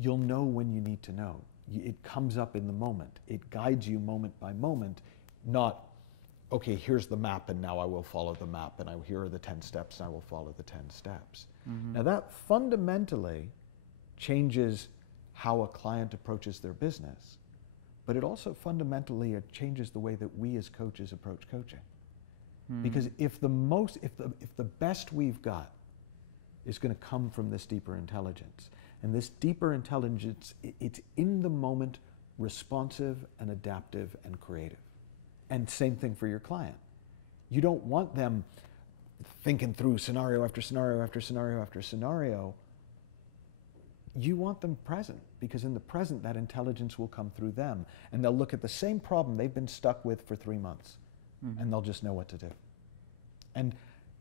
you'll know when you need to know. It comes up in the moment. It guides you moment by moment, not, okay, here's the map and now I will follow the map, and here are the 10 steps and I will follow the 10 steps. Now that fundamentally changes how a client approaches their business, but it also fundamentally changes the way that we as coaches approach coaching. Because if the best we've got is going to come from this deeper intelligence, and this deeper intelligence, it's in the moment, responsive and adaptive and creative. And same thing for your client. You don't want them thinking through scenario after scenario after scenario after scenario. You want them present, because in the present that intelligence will come through them, and they'll look at the same problem they've been stuck with for 3 months. And they'll just know what to do. And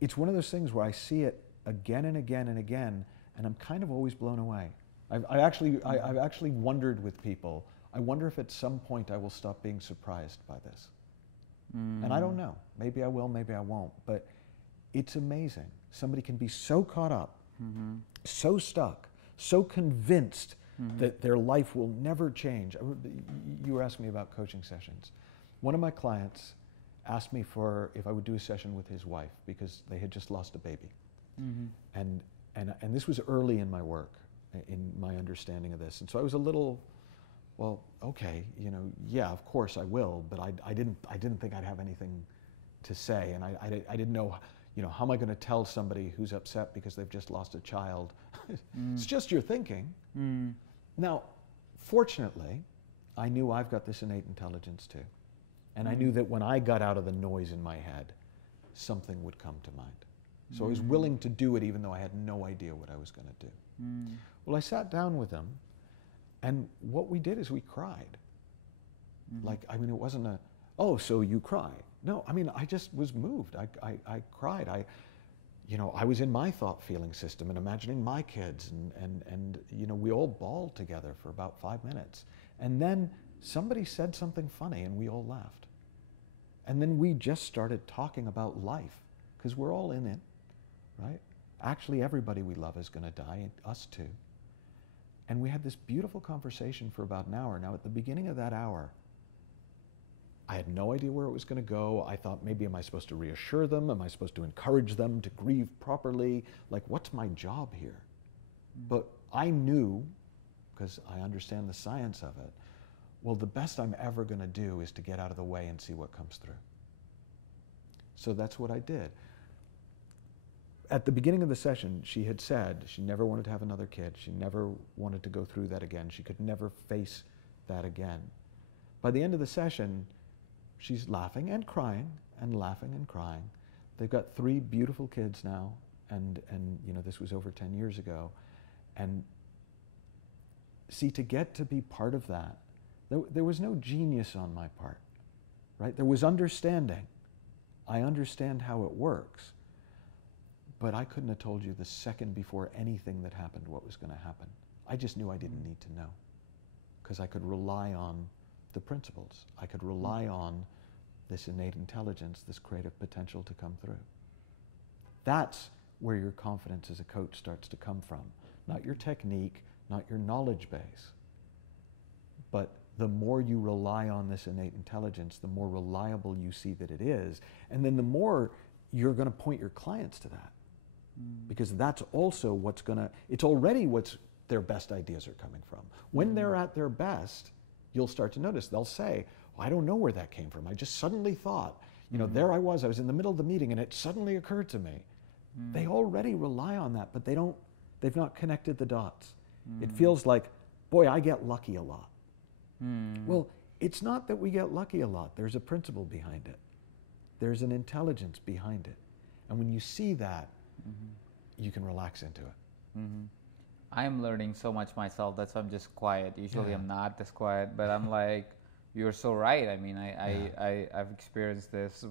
it's one of those things where I see it again and again and again, and I'm kind of always blown away. I've actually wondered with people, I wonder if at some point I will stop being surprised by this. And I don't know. Maybe I will, maybe I won't. But it's amazing. Somebody can be so caught up, so stuck, so convinced that their life will never change. You were asking me about coaching sessions. One of my clients asked me if I would do a session with his wife, because they had just lost a baby. And this was early in my work, in my understanding of this. And so I was a little, well, okay, yeah, of course I will, but I didn't think I'd have anything to say. And I didn't know, how am I going to tell somebody who's upset because they've just lost a child? It's just your thinking. Now, fortunately, I knew I've got this innate intelligence too. And I knew that when I got out of the noise in my head, something would come to mind. So I was willing to do it even though I had no idea what I was going to do. Well, I sat down with him, and what we did is we cried. It wasn't oh, so you cry. No, I just was moved. I cried. I was in my thought feeling system and imagining my kids, and we all bawled together for about 5 minutes. And then somebody said something funny and we all laughed. And then we just started talking about life, because we're all in it, right? Actually, everybody we love is going to die, us too. And we had this beautiful conversation for about an hour. Now, at the beginning of that hour, I had no idea where it was going to go. I thought, maybe am I supposed to reassure them? Am I supposed to encourage them to grieve properly? What's my job here? But I knew, because I understand the science of it, well, the best I'm ever going to do is to get out of the way and see what comes through. So that's what I did. At the beginning of the session, she had said she never wanted to have another kid. She never wanted to go through that again. She could never face that again. By the end of the session, she's laughing and crying and laughing and crying. They've got 3 beautiful kids now, and this was over 10 years ago. And see, to get to be part of that, there was no genius on my part, right? There was understanding. I understand how it works, but I couldn't have told you the second before anything that happened what was going to happen. I just knew I didn't need to know, because I could rely on the principles. I could rely on this innate intelligence, this creative potential to come through. That's where your confidence as a coach starts to come from. Not your technique, not your knowledge base, but the more you rely on this innate intelligence, the more reliable you see that it is. And then the more you're going to point your clients to that. Because that's also what's going to, it's already what's their best ideas are coming from. When they're at their best, you'll start to notice, they'll say, well, I don't know where that came from. I just suddenly thought, you know, there I was in the middle of the meeting and it suddenly occurred to me. They already rely on that, but they've not connected the dots. It feels like, boy, I get lucky a lot. Well, it's not that we get lucky a lot. There's a principle behind it. There's an intelligence behind it. And when you see that, you can relax into it. I'm learning so much myself. That's why I'm just quiet. Usually I'm not this quiet, but I'm like, you're so right. I mean, I've experienced this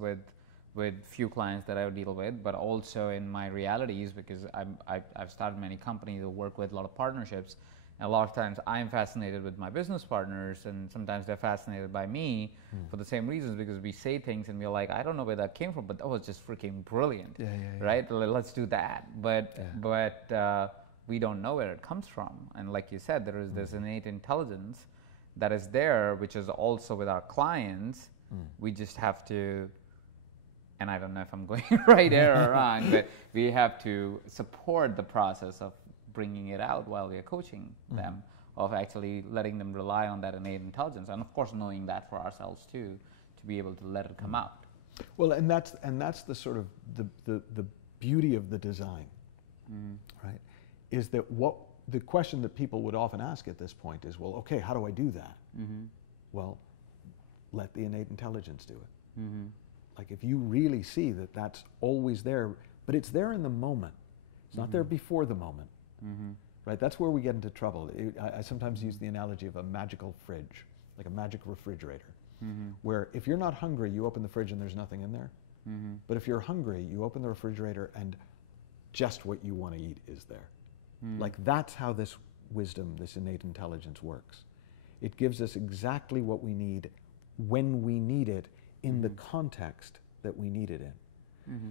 with few clients that I deal with, but also in my realities, because I've started many companies that work with a lot of partnerships. And a lot of times I'm fascinated with my business partners, and sometimes they're fascinated by me for the same reasons, because we say things and we're like, I don't know where that came from, but that was just freaking brilliant, right? Let's do that. But we don't know where it comes from. And like you said, there is this innate intelligence that is there, which is also with our clients. We just have to, and I don't know if I'm going right there or wrong, but we have to support the process of bringing it out while we are coaching them, of actually letting them rely on that innate intelligence, and of course knowing that for ourselves too, to be able to let it come out. Well, and that's the sort of the beauty of the design, right? Is that what the question that people would often ask at this point is, well, okay, how do I do that? Well, let the innate intelligence do it. Like if you really see that that's always there, but it's there in the moment. It's not there before the moment. Right? That's where we get into trouble. I sometimes use the analogy of a magical fridge, like a magic refrigerator, where if you're not hungry, you open the fridge and there's nothing in there. But if you're hungry, you open the refrigerator and just what you want to eat is there. Like that's how this wisdom, this innate intelligence works. It gives us exactly what we need when we need it in the context that we need it in.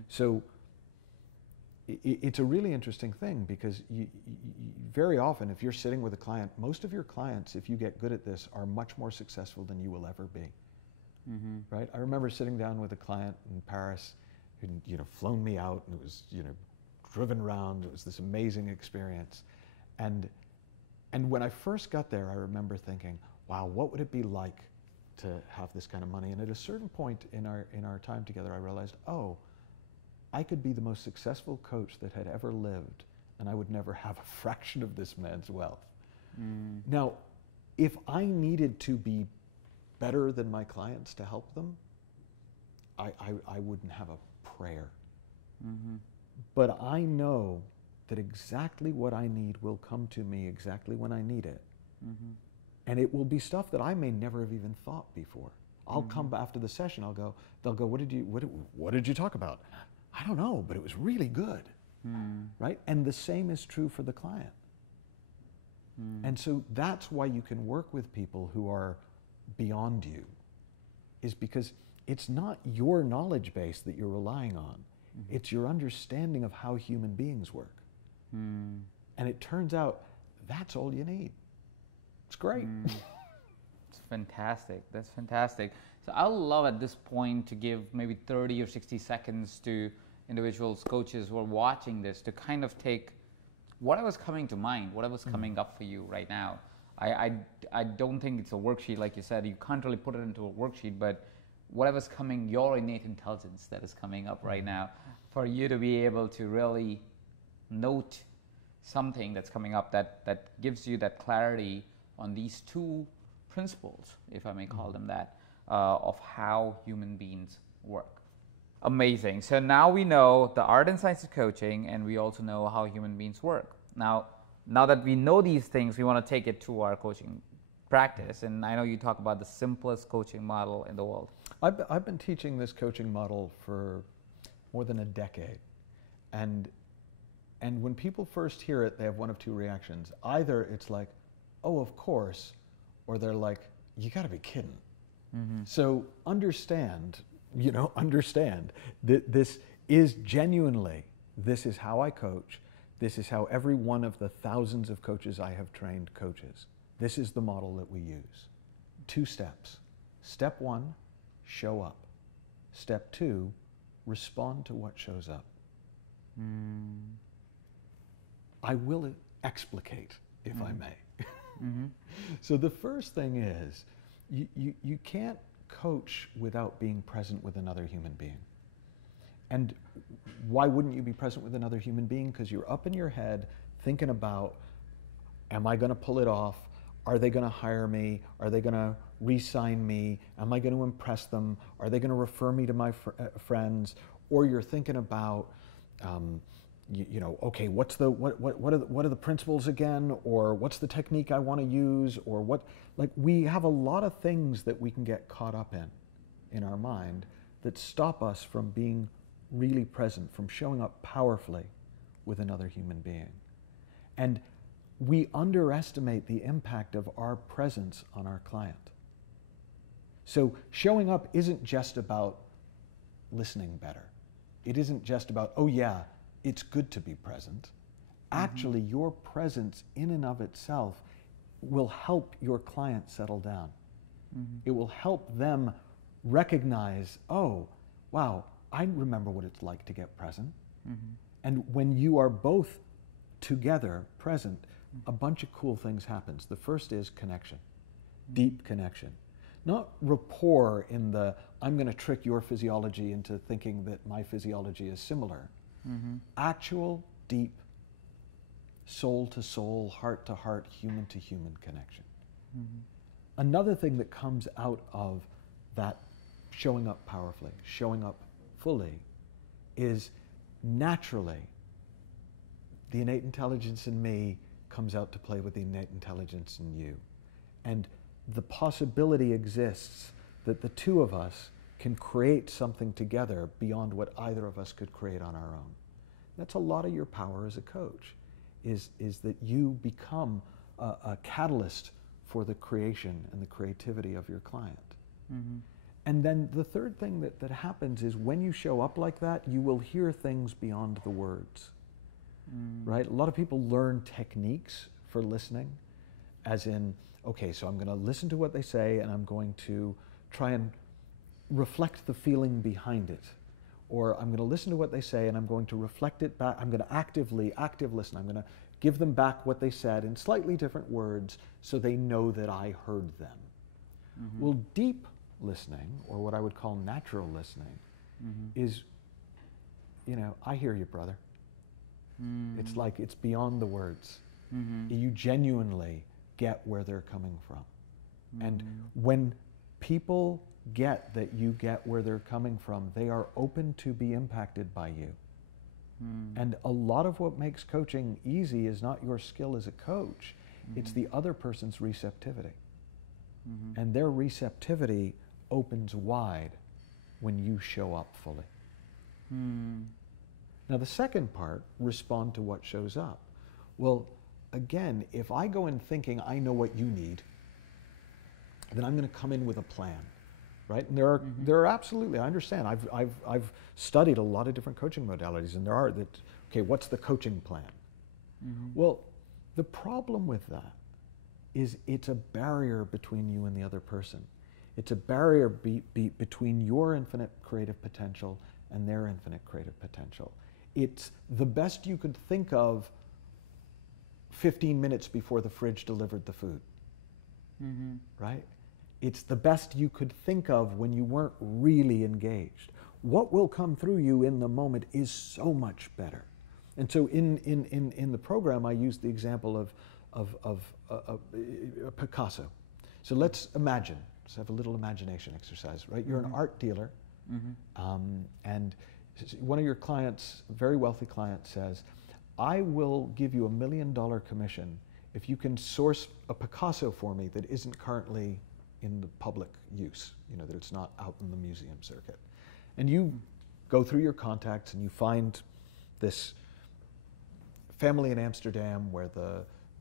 So it's a really interesting thing, because you very often, if you're sitting with a client, most of your clients, if you get good at this, are much more successful than you will ever be. Right? I remember sitting down with a client in Paris who'd, you know, flown me out, and it was, you know, driven around. It was this amazing experience. And when I first got there, I remember thinking, wow, what would it be like to have this kind of money? And at a certain point in our time together, I realized, oh, I could be the most successful coach that had ever lived, and I would never have a fraction of this man's wealth. Now, if I needed to be better than my clients to help them, I wouldn't have a prayer. But I know that exactly what I need will come to me exactly when I need it. And it will be stuff that I may never have even thought before. I'll come after the session, they'll go, what did you talk about? I don't know, but it was really good, right? And the same is true for the client. And so that's why you can work with people who are beyond you, is because it's not your knowledge base that you're relying on. It's your understanding of how human beings work. And it turns out that's all you need. It's great. It's fantastic. That's fantastic. So I would love at this point to give maybe 30 or 60 seconds to individuals, coaches who are watching this, to kind of take whatever's coming to mind, whatever's coming up for you right now. I don't think it's a worksheet, like you said. You can't really put it into a worksheet, but whatever's coming, your innate intelligence that is coming up right now, for you to be able to really note something that's coming up that gives you that clarity on these two principles, if I may call them that, of how human beings work. Amazing. So now we know the art and science of coaching, and we also know how human beings work. Now that we know these things, we want to take it to our coaching practice. And I know you talk about the simplest coaching model in the world. I've been teaching this coaching model for more than a decade. And when people first hear it, they have one of two reactions. Either it's like, oh, of course, or they're like, you got to be kidding. So understand that this is genuinely, this is how I coach. This is how every one of the thousands of coaches I have trained coaches. This is the model that we use. 2 steps. Step 1, show up. Step 2, respond to what shows up. I will explicate, if I may. So the first thing is, you can't coach without being present with another human being. And why wouldn't you be present with another human being? Because you're up in your head thinking about, am I going to pull it off? Are they going to hire me? Are they going to re-sign me? Am I going to impress them? Are they going to refer me to my friends? Or you're thinking about, okay, what are the principles again? Or what's the technique I want to use? Or what? Like, we have a lot of things that we can get caught up in our mind that stop us from being really present, from showing up powerfully with another human being. And we underestimate the impact of our presence on our client. So showing up isn't just about listening better. It isn't just about, oh yeah, it's good to be present. Actually, your presence in and of itself will help your client settle down. It will help them recognize, oh, wow, I remember what it's like to get present. And when you are both together, present, a bunch of cool things happens. The first is connection, deep connection. Not rapport in the, I'm going to trick your physiology into thinking that my physiology is similar. Actual, deep, soul to soul, heart to heart, human to human connection. Another thing that comes out of that showing up powerfully, showing up fully, is naturally the innate intelligence in me comes out to play with the innate intelligence in you. And the possibility exists that the two of us can create something together beyond what either of us could create on our own. That's a lot of your power as a coach, is that you become a catalyst for the creation and the creativity of your client. And then the third thing that happens is when you show up like that, you will hear things beyond the words. Right? A lot of people learn techniques for listening, as in, okay, so I'm going to listen to what they say and I'm going to try and reflect the feeling behind it. Or I'm going to listen to what they say and I'm going to reflect it back. I'm going to active listen. I'm going to give them back what they said in slightly different words so they know that I heard them. Well, deep listening, or what I would call natural listening, is, I hear you, brother. It's like, it's beyond the words. You genuinely get where they're coming from. And when people get that you get where they're coming from, they are open to be impacted by you. And a lot of what makes coaching easy is not your skill as a coach, it's the other person's receptivity. And their receptivity opens wide when you show up fully. Now the second part, respond to what shows up. Well, again, if I go in thinking I know what you need, then I'm going to come in with a plan, right? And there are absolutely, I understand. I've studied a lot of different coaching modalities, and there are that. Okay, what's the coaching plan? Well, the problem with that is it's a barrier between you and the other person. It's a barrier between your infinite creative potential and their infinite creative potential. It's the best you could think of 15 minutes before the fridge delivered the food, right? It's the best you could think of when you weren't really engaged. What will come through you in the moment is so much better. And so in the program, I used the example of Picasso. So let's imagine, let's have a little imagination exercise, right? You're an art dealer, and one of your clients, a very wealthy client, says, I will give you $1 million commission if you can source a Picasso for me that isn't currently in the public use, that it's not out in the museum circuit. And you go through your contacts and you find this family in Amsterdam where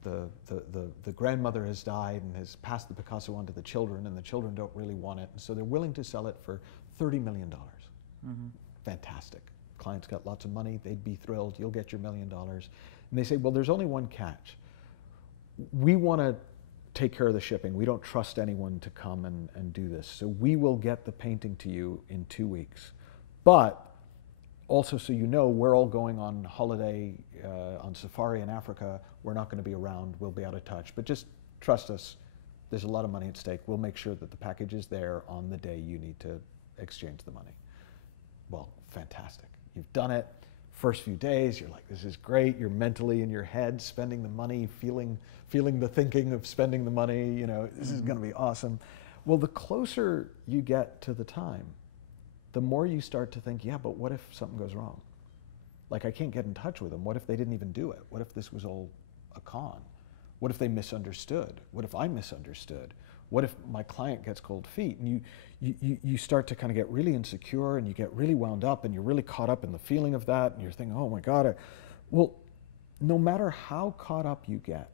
the grandmother has died and has passed the Picasso on to the children, and the children don't really want it, and so they're willing to sell it for $30 million. Fantastic. Client's got lots of money, they'd be thrilled, you'll get your $1 million. And they say, well, there's only one catch. We want to take care of the shipping. We don't trust anyone to come and do this. So we will get the painting to you in 2 weeks. But also, so you know, we're all going on holiday, on safari in Africa. We're not going to be around. We'll be out of touch. But just trust us. There's a lot of money at stake. We'll make sure that the package is there on the day you need to exchange the money. Well, fantastic. You've done it. First few days, you're like, this is great. You're mentally in your head spending the money, feeling the thinking of spending the money. You know, this is going to be awesome. Well, the closer you get to the time, the more you start to think, yeah, but what if something goes wrong? Like, I can't get in touch with them. What if they didn't even do it? What if this was all a con? What if they misunderstood? What if I misunderstood? What if my client gets cold feet? And you start to kind of get really insecure, and you get really wound up, and you're really caught up in the feeling of that, and you're thinking, oh my God. Well, no matter how caught up you get,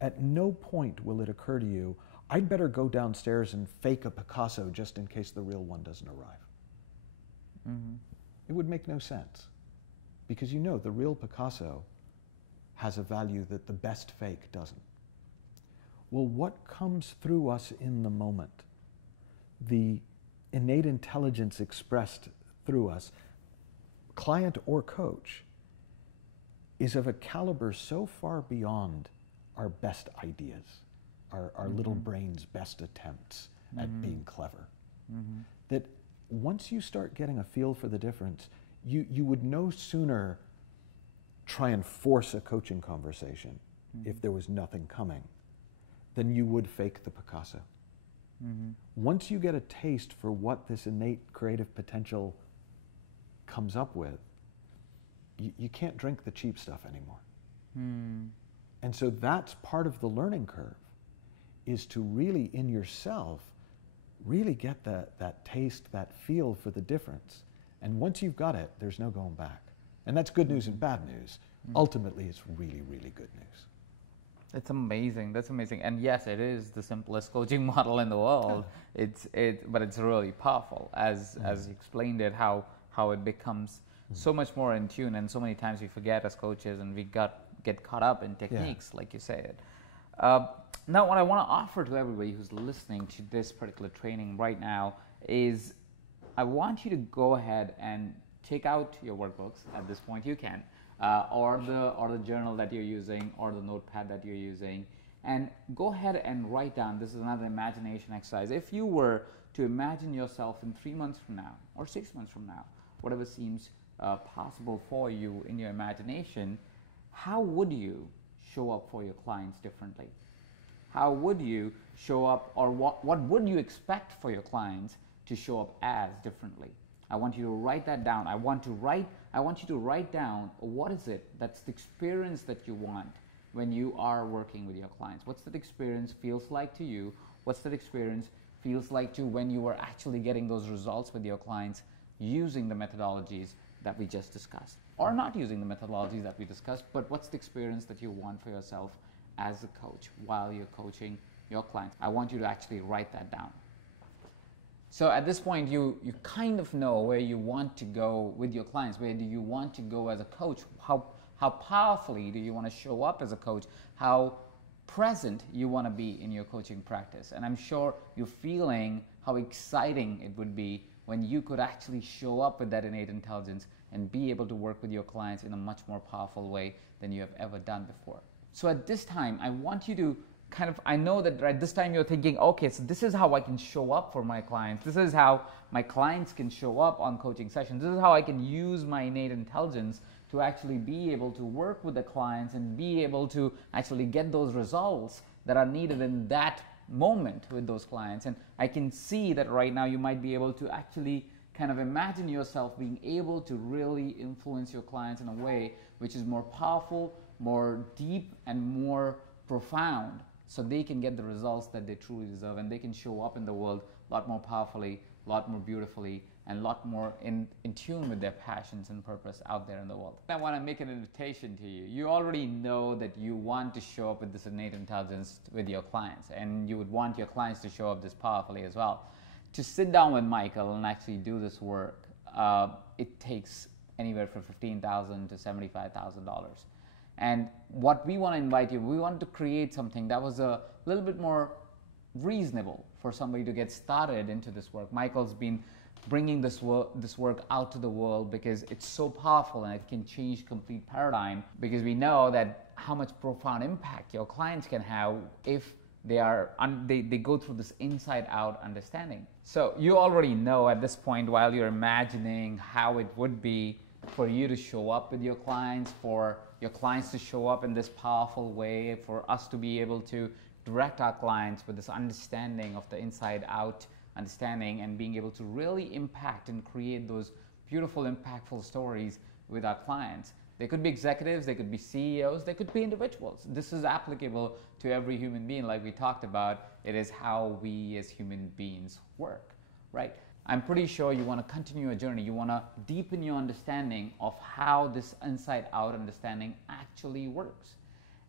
at no point will it occur to you, I'd better go downstairs and fake a Picasso just in case the real one doesn't arrive. Mm-hmm. It would make no sense, because you know the real Picasso has a value that the best fake doesn't. Well, what comes through us in the moment, the innate intelligence expressed through us, client or coach, is of a caliber so far beyond our best ideas, our little brain's best attempts at being clever, that once you start getting a feel for the difference, you would no sooner try and force a coaching conversation if there was nothing coming than you would fake the Picasso. Once you get a taste for what this innate creative potential comes up with, you can't drink the cheap stuff anymore. And so that's part of the learning curve, is to really, in yourself, really get that taste, that feel for the difference. And once you've got it, there's no going back. And that's good news and bad news. Ultimately, it's really, really good news. It's amazing. That's amazing. And yes, it is the simplest coaching model in the world. But it's really powerful, as you explained it, how it becomes so much more in tune. And so many times we forget as coaches, and we get caught up in techniques, like you said. Now, what I want to offer to everybody who's listening to this particular training right now is, I want you to go ahead and take out your workbooks. At this point, you can, or the journal that you're using, or the notepad that you're using, and go ahead and write down. This is another imagination exercise. If you were to imagine yourself in 3 months from now, or 6 months from now, whatever seems possible for you in your imagination, how would you show up for your clients differently? How would you show up, or what would you expect for your clients to show up as differently? I want you to write that down. I want you to write down, what is it that's the experience that you want when you are working with your clients? What's that experience feels like to you? What's that experience feels like to when you are actually getting those results with your clients using the methodologies that we just discussed, or not using the methodologies that we discussed, but what's the experience that you want for yourself as a coach while you're coaching your clients? I want you to actually write that down. So at this point, you kind of know where you want to go with your clients. Where do you want to go as a coach? How powerfully do you want to show up as a coach? How present you want to be in your coaching practice? And I'm sure you're feeling how exciting it would be when you could actually show up with that innate intelligence and be able to work with your clients in a much more powerful way than you have ever done before. So at this time, I want you to I know that right this time you're thinking, okay, so this is how I can show up for my clients. This is how my clients can show up on coaching sessions. This is how I can use my innate intelligence to actually be able to work with the clients and be able to actually get those results that are needed in that moment with those clients. And I can see that right now you might be able to actually kind of imagine yourself being able to really influence your clients in a way which is more powerful, more deep, and more profound, so they can get the results that they truly deserve, and they can show up in the world a lot more powerfully, a lot more beautifully, and a lot more in tune with their passions and purpose out there in the world. I want to make an invitation to you. You already know that you want to show up with this innate intelligence with your clients, and you would want your clients to show up this powerfully as well. To sit down with Michael and actually do this work, it takes anywhere from $15,000 to $75,000. And what we want to invite you, we wanted to create something that was a little bit more reasonable for somebody to get started into this work. Michael's been bringing this work out to the world because it's so powerful and it can change complete paradigm, because we know that how much profound impact your clients can have if they go through this inside out understanding. So you already know at this point, while you're imagining how it would be for you to show up with your clients, for your clients to show up in this powerful way, for us to be able to direct our clients with this understanding of the inside out understanding, and being able to really impact and create those beautiful, impactful stories with our clients. They could be executives, they could be CEOs, they could be individuals. This is applicable to every human being, like we talked about. It is how we as human beings work, right? I'm pretty sure you want to continue a journey. You want to deepen your understanding of how this inside out understanding actually works.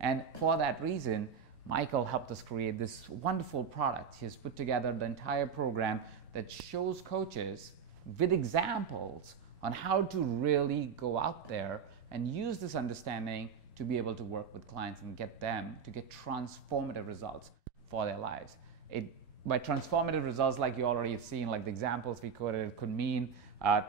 And for that reason, Michael helped us create this wonderful product. He's put together the entire program that shows coaches with examples on how to really go out there and use this understanding to be able to work with clients and get them to get transformative results for their lives. By transformative results, like you already have seen, like the examples we quoted, it could mean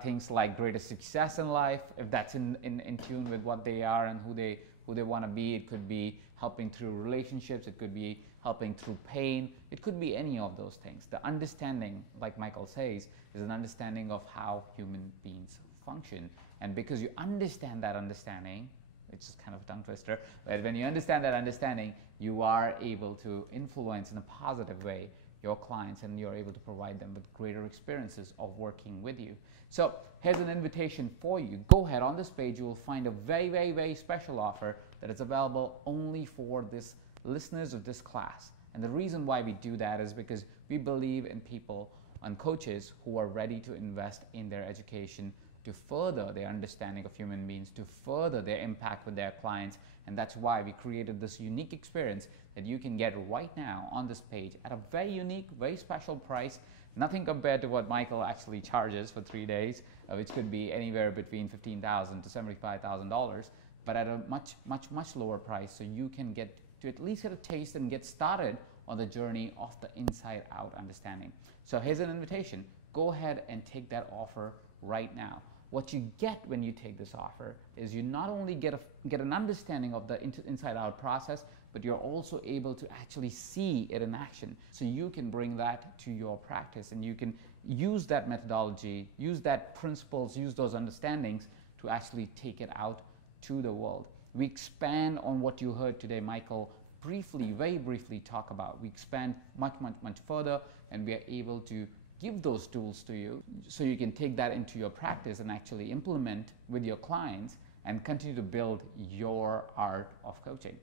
things like greater success in life, if that's in tune with what they are and who they want to be. It could be helping through relationships. It could be helping through pain. It could be any of those things. The understanding, like Michael says, is an understanding of how human beings function. And because you understand that understanding, which is kind of a tongue twister, but when you understand that understanding, you are able to influence in a positive way your clients, and you're able to provide them with greater experiences of working with you. So here's an invitation for you. Go ahead, on this page you will find a very, very, very special offer that is available only for this listeners of this class. And the reason why we do that is because we believe in people and coaches who are ready to invest in their education to further their understanding of human beings, to further their impact with their clients. And that's why we created this unique experience that you can get right now on this page at a very unique, very special price. Nothing compared to what Michael actually charges for 3 days, which could be anywhere between $15,000 to $75,000, but at a much, much, much lower price, so you can get to at least get a taste and get started on the journey of the inside out understanding. So here's an invitation. Go ahead and take that offer right now. What you get when you take this offer is you not only get an understanding of the inside out process, but you're also able to actually see it in action. So you can bring that to your practice, and you can use that methodology, use that principles, use those understandings to actually take it out to the world. We expand on what you heard today, Michael, briefly, very briefly talk about. We expand much, much, much further, and we are able to give those tools to you so you can take that into your practice and actually implement with your clients and continue to build your art of coaching,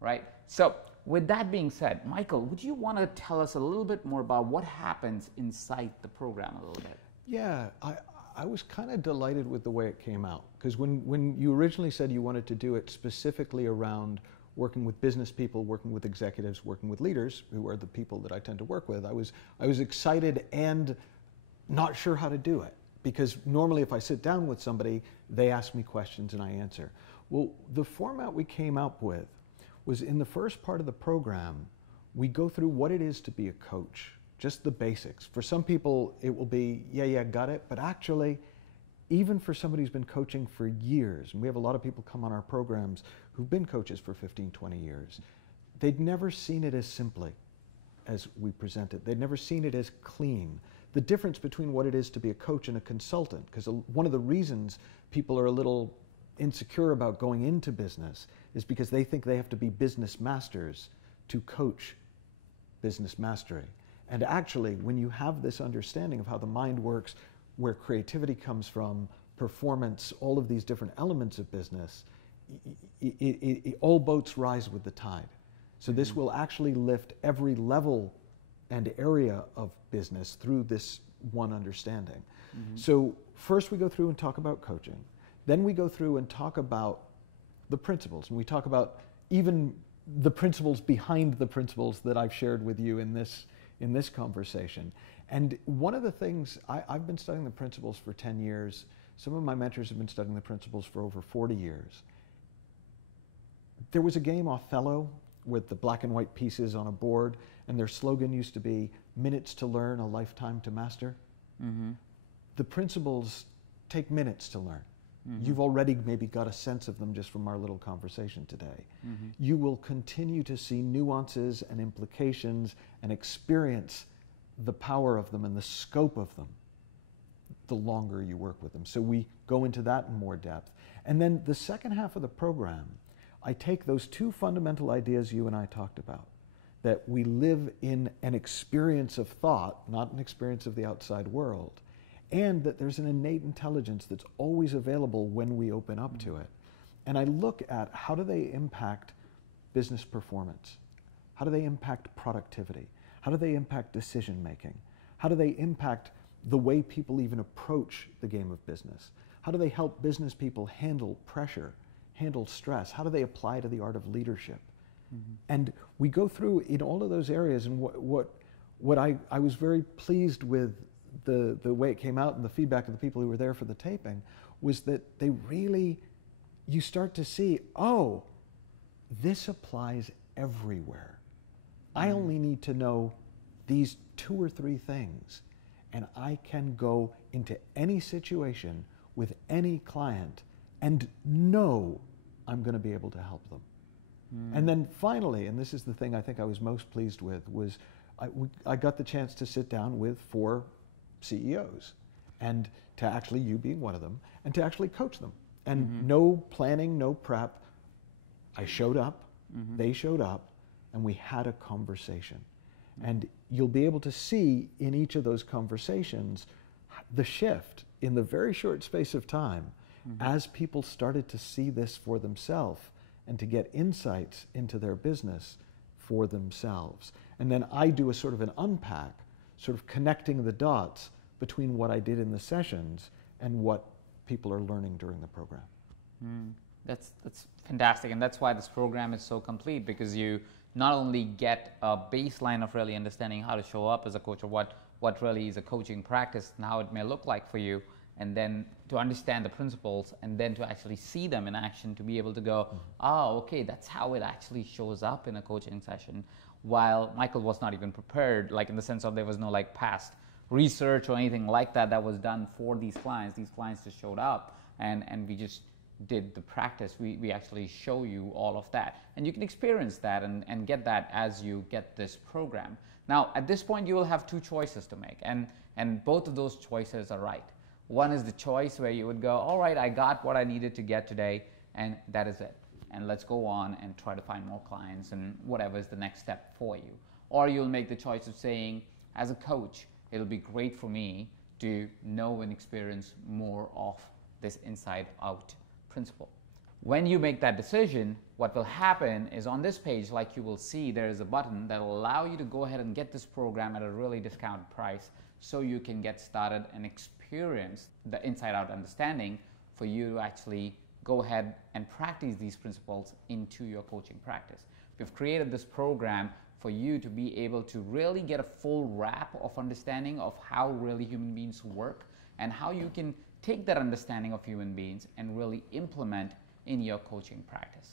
right? So with that being said, Michael, would you want to tell us a little bit more about what happens inside the program a little bit? Yeah, I was kind of delighted with the way it came out, because when you originally said you wanted to do it specifically around working with business people, working with executives, working with leaders, who are the people that I tend to work with, I was excited and not sure how to do it. Because normally if I sit down with somebody, they ask me questions and I answer. Well, the format we came up with was, in the first part of the program, we go through what it is to be a coach, just the basics. For some people, it will be, yeah, got it. But actually, even for somebody who's been coaching for years, and we have a lot of people come on our programs who've been coaches for 15, 20 years, they'd never seen it as simply as we present it. They'd never seen it as clean. The difference between what it is to be a coach and a consultant, because one of the reasons people are a little insecure about going into business is because they think they have to be business masters to coach business mastery. And actually, when you have this understanding of how the mind works, where creativity comes from, performance, all of these different elements of business, all boats rise with the tide. So this will actually lift every level and area of business through this one understanding. So first we go through and talk about coaching. Then we go through and talk about the principles. And we talk about even the principles behind the principles that I've shared with you in this conversation. And one of the things, I've been studying the principles for 10 years. Some of my mentors have been studying the principles for over 40 years. there was a game, Othello, with the black and white pieces on a board, and their slogan used to be, "Minutes to learn, a lifetime to master." Mm-hmm. The principles take minutes to learn. Mm-hmm. You've already maybe got a sense of them just from our little conversation today. Mm-hmm. You will continue to see nuances and implications and experience the power of them and the scope of them the longer you work with them. So we go into that in more depth. And then the second half of the program, I take those two fundamental ideas you and I talked about, that we live in an experience of thought, not an experience of the outside world, and that there's an innate intelligence that's always available when we open up to it. And I look at how do they impact business performance? How do they impact productivity? How do they impact decision making? How do they impact the way people even approach the game of business? How do they help business people handle pressure, handle stress? How do they apply to the art of leadership? Mm-hmm. And we go through in all of those areas, and what I was very pleased with the way it came out and the feedback of the people who were there for the taping was that they really, you start to see, oh, this applies everywhere. I only need to know these 2 or 3 things, and I can go into any situation with any client and know I'm going to be able to help them. And then finally, and this is the thing I think I was most pleased with, was I got the chance to sit down with 4 CEOs, and to actually, you being one of them, and to actually coach them. And no planning, no prep. I showed up, they showed up, and we had a conversation. And you'll be able to see in each of those conversations the shift in the very short space of time as people started to see this for themselves and to get insights into their business for themselves. And then I do a sort of an unpack, sort of connecting the dots between what I did in the sessions and what people are learning during the program. That's fantastic, and that's why this program is so complete, because you not only get a baseline of really understanding how to show up as a coach, or what really is a coaching practice and how it may look like for you, and then to understand the principles, and then to actually see them in action, to be able to go, oh, okay, that's how it actually shows up in a coaching session. While Michael was not even prepared, like in the sense of there was no like past research or anything like that that was done for these clients. These clients just showed up, and we just did the practice. We actually show you all of that, and you can experience that and get that as you get this program. Now at this point you will have 2 choices to make, and both of those choices are right. One is the choice where you would go, all right, I got what I needed to get today, and that is it, and let's go on and try to find more clients and whatever is the next step for you. Or you'll make the choice of saying, as a coach, it'll be great for me to know and experience more of this inside out principle. When you make that decision, what will happen is on this page, like you will see, there is a button that will allow you to go ahead and get this program at a really discounted price, so you can get started and experience the inside out understanding for you to actually go ahead and practice these principles into your coaching practice. We've created this program for you to be able to really get a full wrap of understanding of how really human beings work, and how you can take that understanding of human beings and really implement in your coaching practice.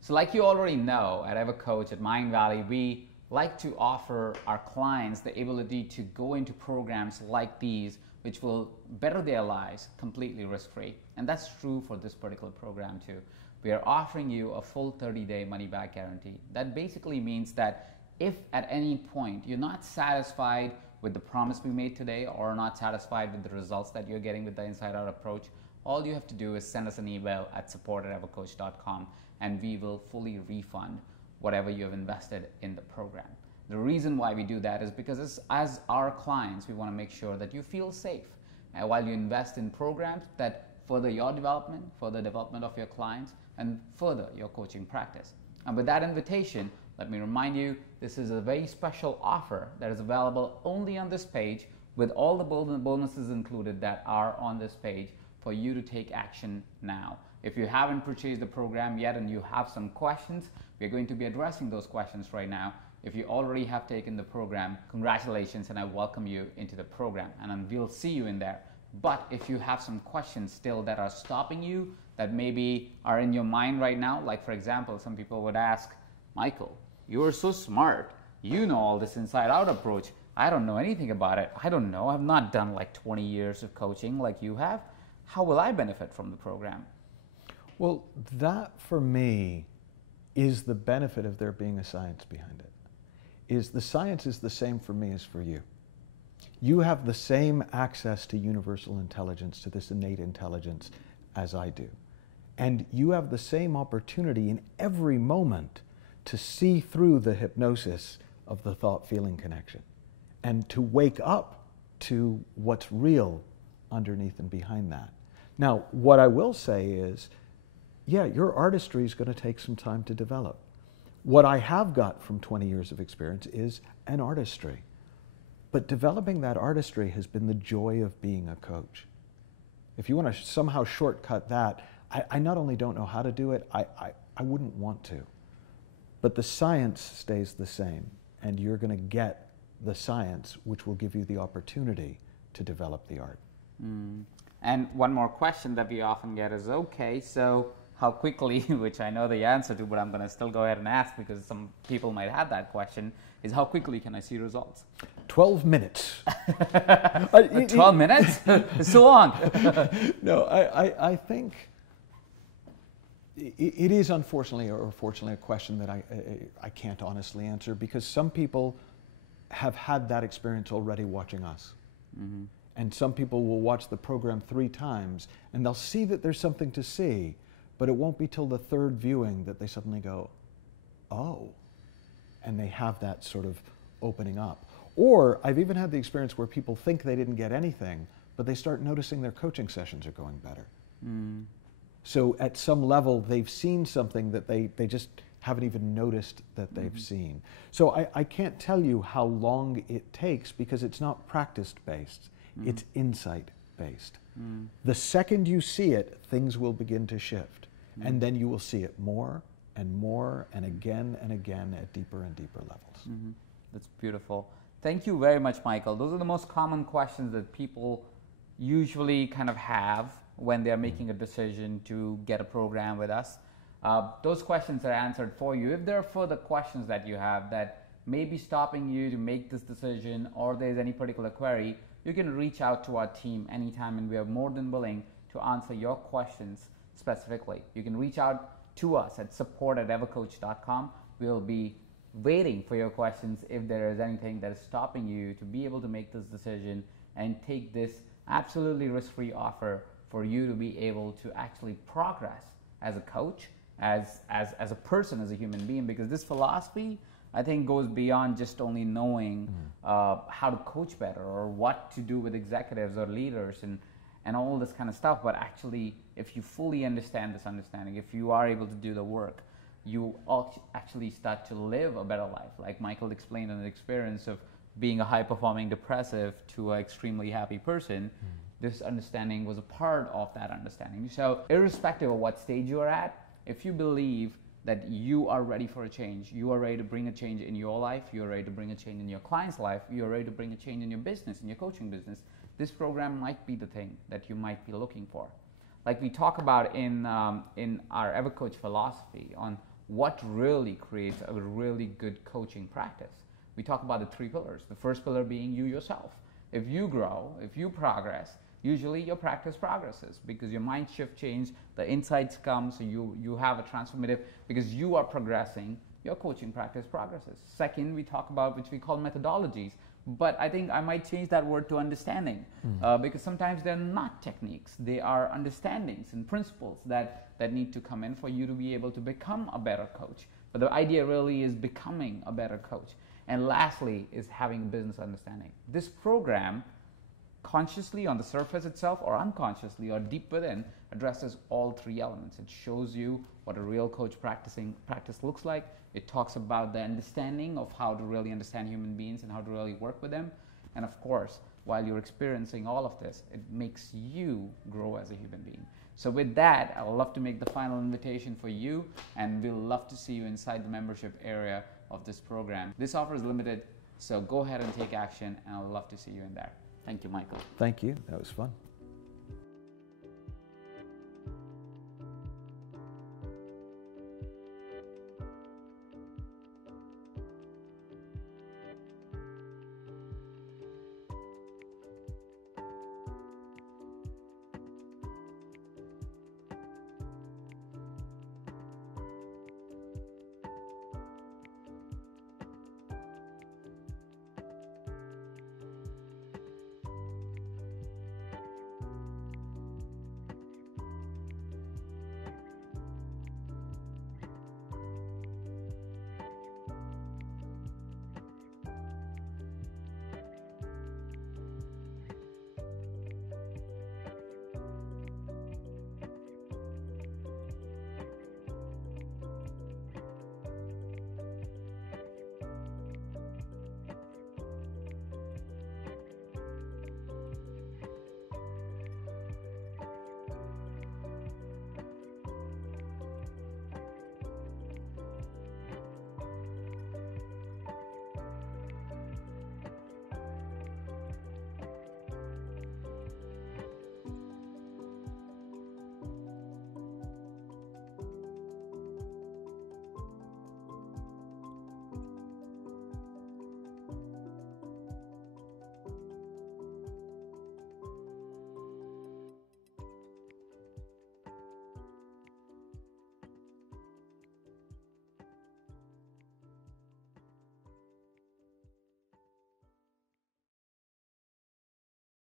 So like you already know, at EverCoach, at Mind Valley, we like to offer our clients the ability to go into programs like these, which will better their lives completely risk-free. And that's true for this particular program too. We are offering you a full 30-day money-back guarantee. That basically means that if at any point you're not satisfied with the promise we made today, or not satisfied with the results that you're getting with the Inside Out approach, all you have to do is send us an email at support@evercoach.com, and we will fully refund whatever you have invested in the program. The reason why we do that is because as our clients, we want to make sure that you feel safe while you invest in programs that further your development, further development of your clients, and further your coaching practice. And with that invitation, let me remind you, this is a very special offer that is available only on this page, with all the bonuses included that are on this page, for you to take action now. If you haven't purchased the program yet and you have some questions, we're going to be addressing those questions right now. If you already have taken the program, congratulations, and I welcome you into the program, and we'll see you in there. But if you have some questions still that are stopping you, that maybe are in your mind right now? Like, for example, some people would ask, Michael, you are so smart. You know all this inside out approach. I don't know anything about it. I don't know. I've not done like 20 years of coaching like you have. How will I benefit from the program? Well, that for me is the benefit of there being a science behind it. Is the science is the same for me as for you. You have the same access to universal intelligence, to this innate intelligence, as I do. And you have the same opportunity in every moment to see through the hypnosis of the thought-feeling connection and to wake up to what's real underneath and behind that. Now, what I will say is, yeah, your artistry is going to take some time to develop. What I have got from 20 years of experience is an artistry. But developing that artistry has been the joy of being a coach. If you want to somehow shortcut that, I not only don't know how to do it, I wouldn't want to. But the science stays the same, and you're going to get the science, which will give you the opportunity to develop the art. And one more question that we often get is, okay, so how quickly, which I know the answer to, but I'm going to still go ahead and ask because some people might have that question, is how quickly can I see results? 12 minutes. 12 minutes? It's so long. No, I think it is unfortunately or fortunately a question that I can't honestly answer, because some people have had that experience already watching us. Mm-hmm. And some people will watch the program 3 times and they'll see that there's something to see, but it won't be till the 3rd viewing that they suddenly go, oh, and they have that sort of opening up. Or I've even had the experience where people think they didn't get anything, but they start noticing their coaching sessions are going better. Mm. So at some level, they've seen something that they just haven't even noticed that they've seen. So I can't tell you how long it takes, because it's not practice-based, it's insight-based. The second you see it, things will begin to shift. And then you will see it more and more and again at deeper and deeper levels. That's beautiful. Thank you very much, Michael. Those are the most common questions that people usually kind of have when they're making a decision to get a program with us. Those questions are answered for you. If there are further questions that you have that may be stopping you to make this decision, or there's any particular query, you can reach out to our team anytime, and we are more than willing to answer your questions specifically. You can reach out to us at support@evercoach.com. We'll be waiting for your questions if there is anything that is stopping you to be able to make this decision and take this absolutely risk-free offer for you to be able to actually progress as a coach, as a person, as a human being, because this philosophy, I think, goes beyond just only knowing how to coach better or what to do with executives or leaders and all this kind of stuff. But actually, if you fully understand this understanding, if you are able to do the work, you actually start to live a better life. Like Michael explained in the experience of being a high-performing depressive to an extremely happy person, this understanding was a part of that understanding. So irrespective of what stage you are at, if you believe that you are ready for a change, you are ready to bring a change in your life, you're ready to bring a change in your client's life, you're ready to bring a change in your business, in your coaching business, this program might be the thing that you might be looking for. Like we talk about in our EverCoach philosophy on what really creates a really good coaching practice. We talk about the 3 pillars. The first pillar being you yourself. If you grow, if you progress, usually your practice progresses because your mind shift change, the insights come, so you have a transformative, because you are progressing, your coaching practice progresses. Second, we talk about which we call methodologies, but I think I might change that word to understanding, because sometimes they're not techniques, they are understandings and principles that need to come in for you to be able to become a better coach. But the idea really is becoming a better coach. And lastly is having a business understanding. This program, consciously on the surface itself or unconsciously or deep within, addresses all 3 elements. It shows you what a real coach practice looks like. It talks about the understanding of how to really understand human beings and how to really work with them. And of course, while you're experiencing all of this, it makes you grow as a human being. So with that, I would love to make the final invitation for you, and we'll love to see you inside the membership area of this program. This offer is limited, so go ahead and take action, and I'd love to see you in there. Thank you, Michael. Thank you. That was fun.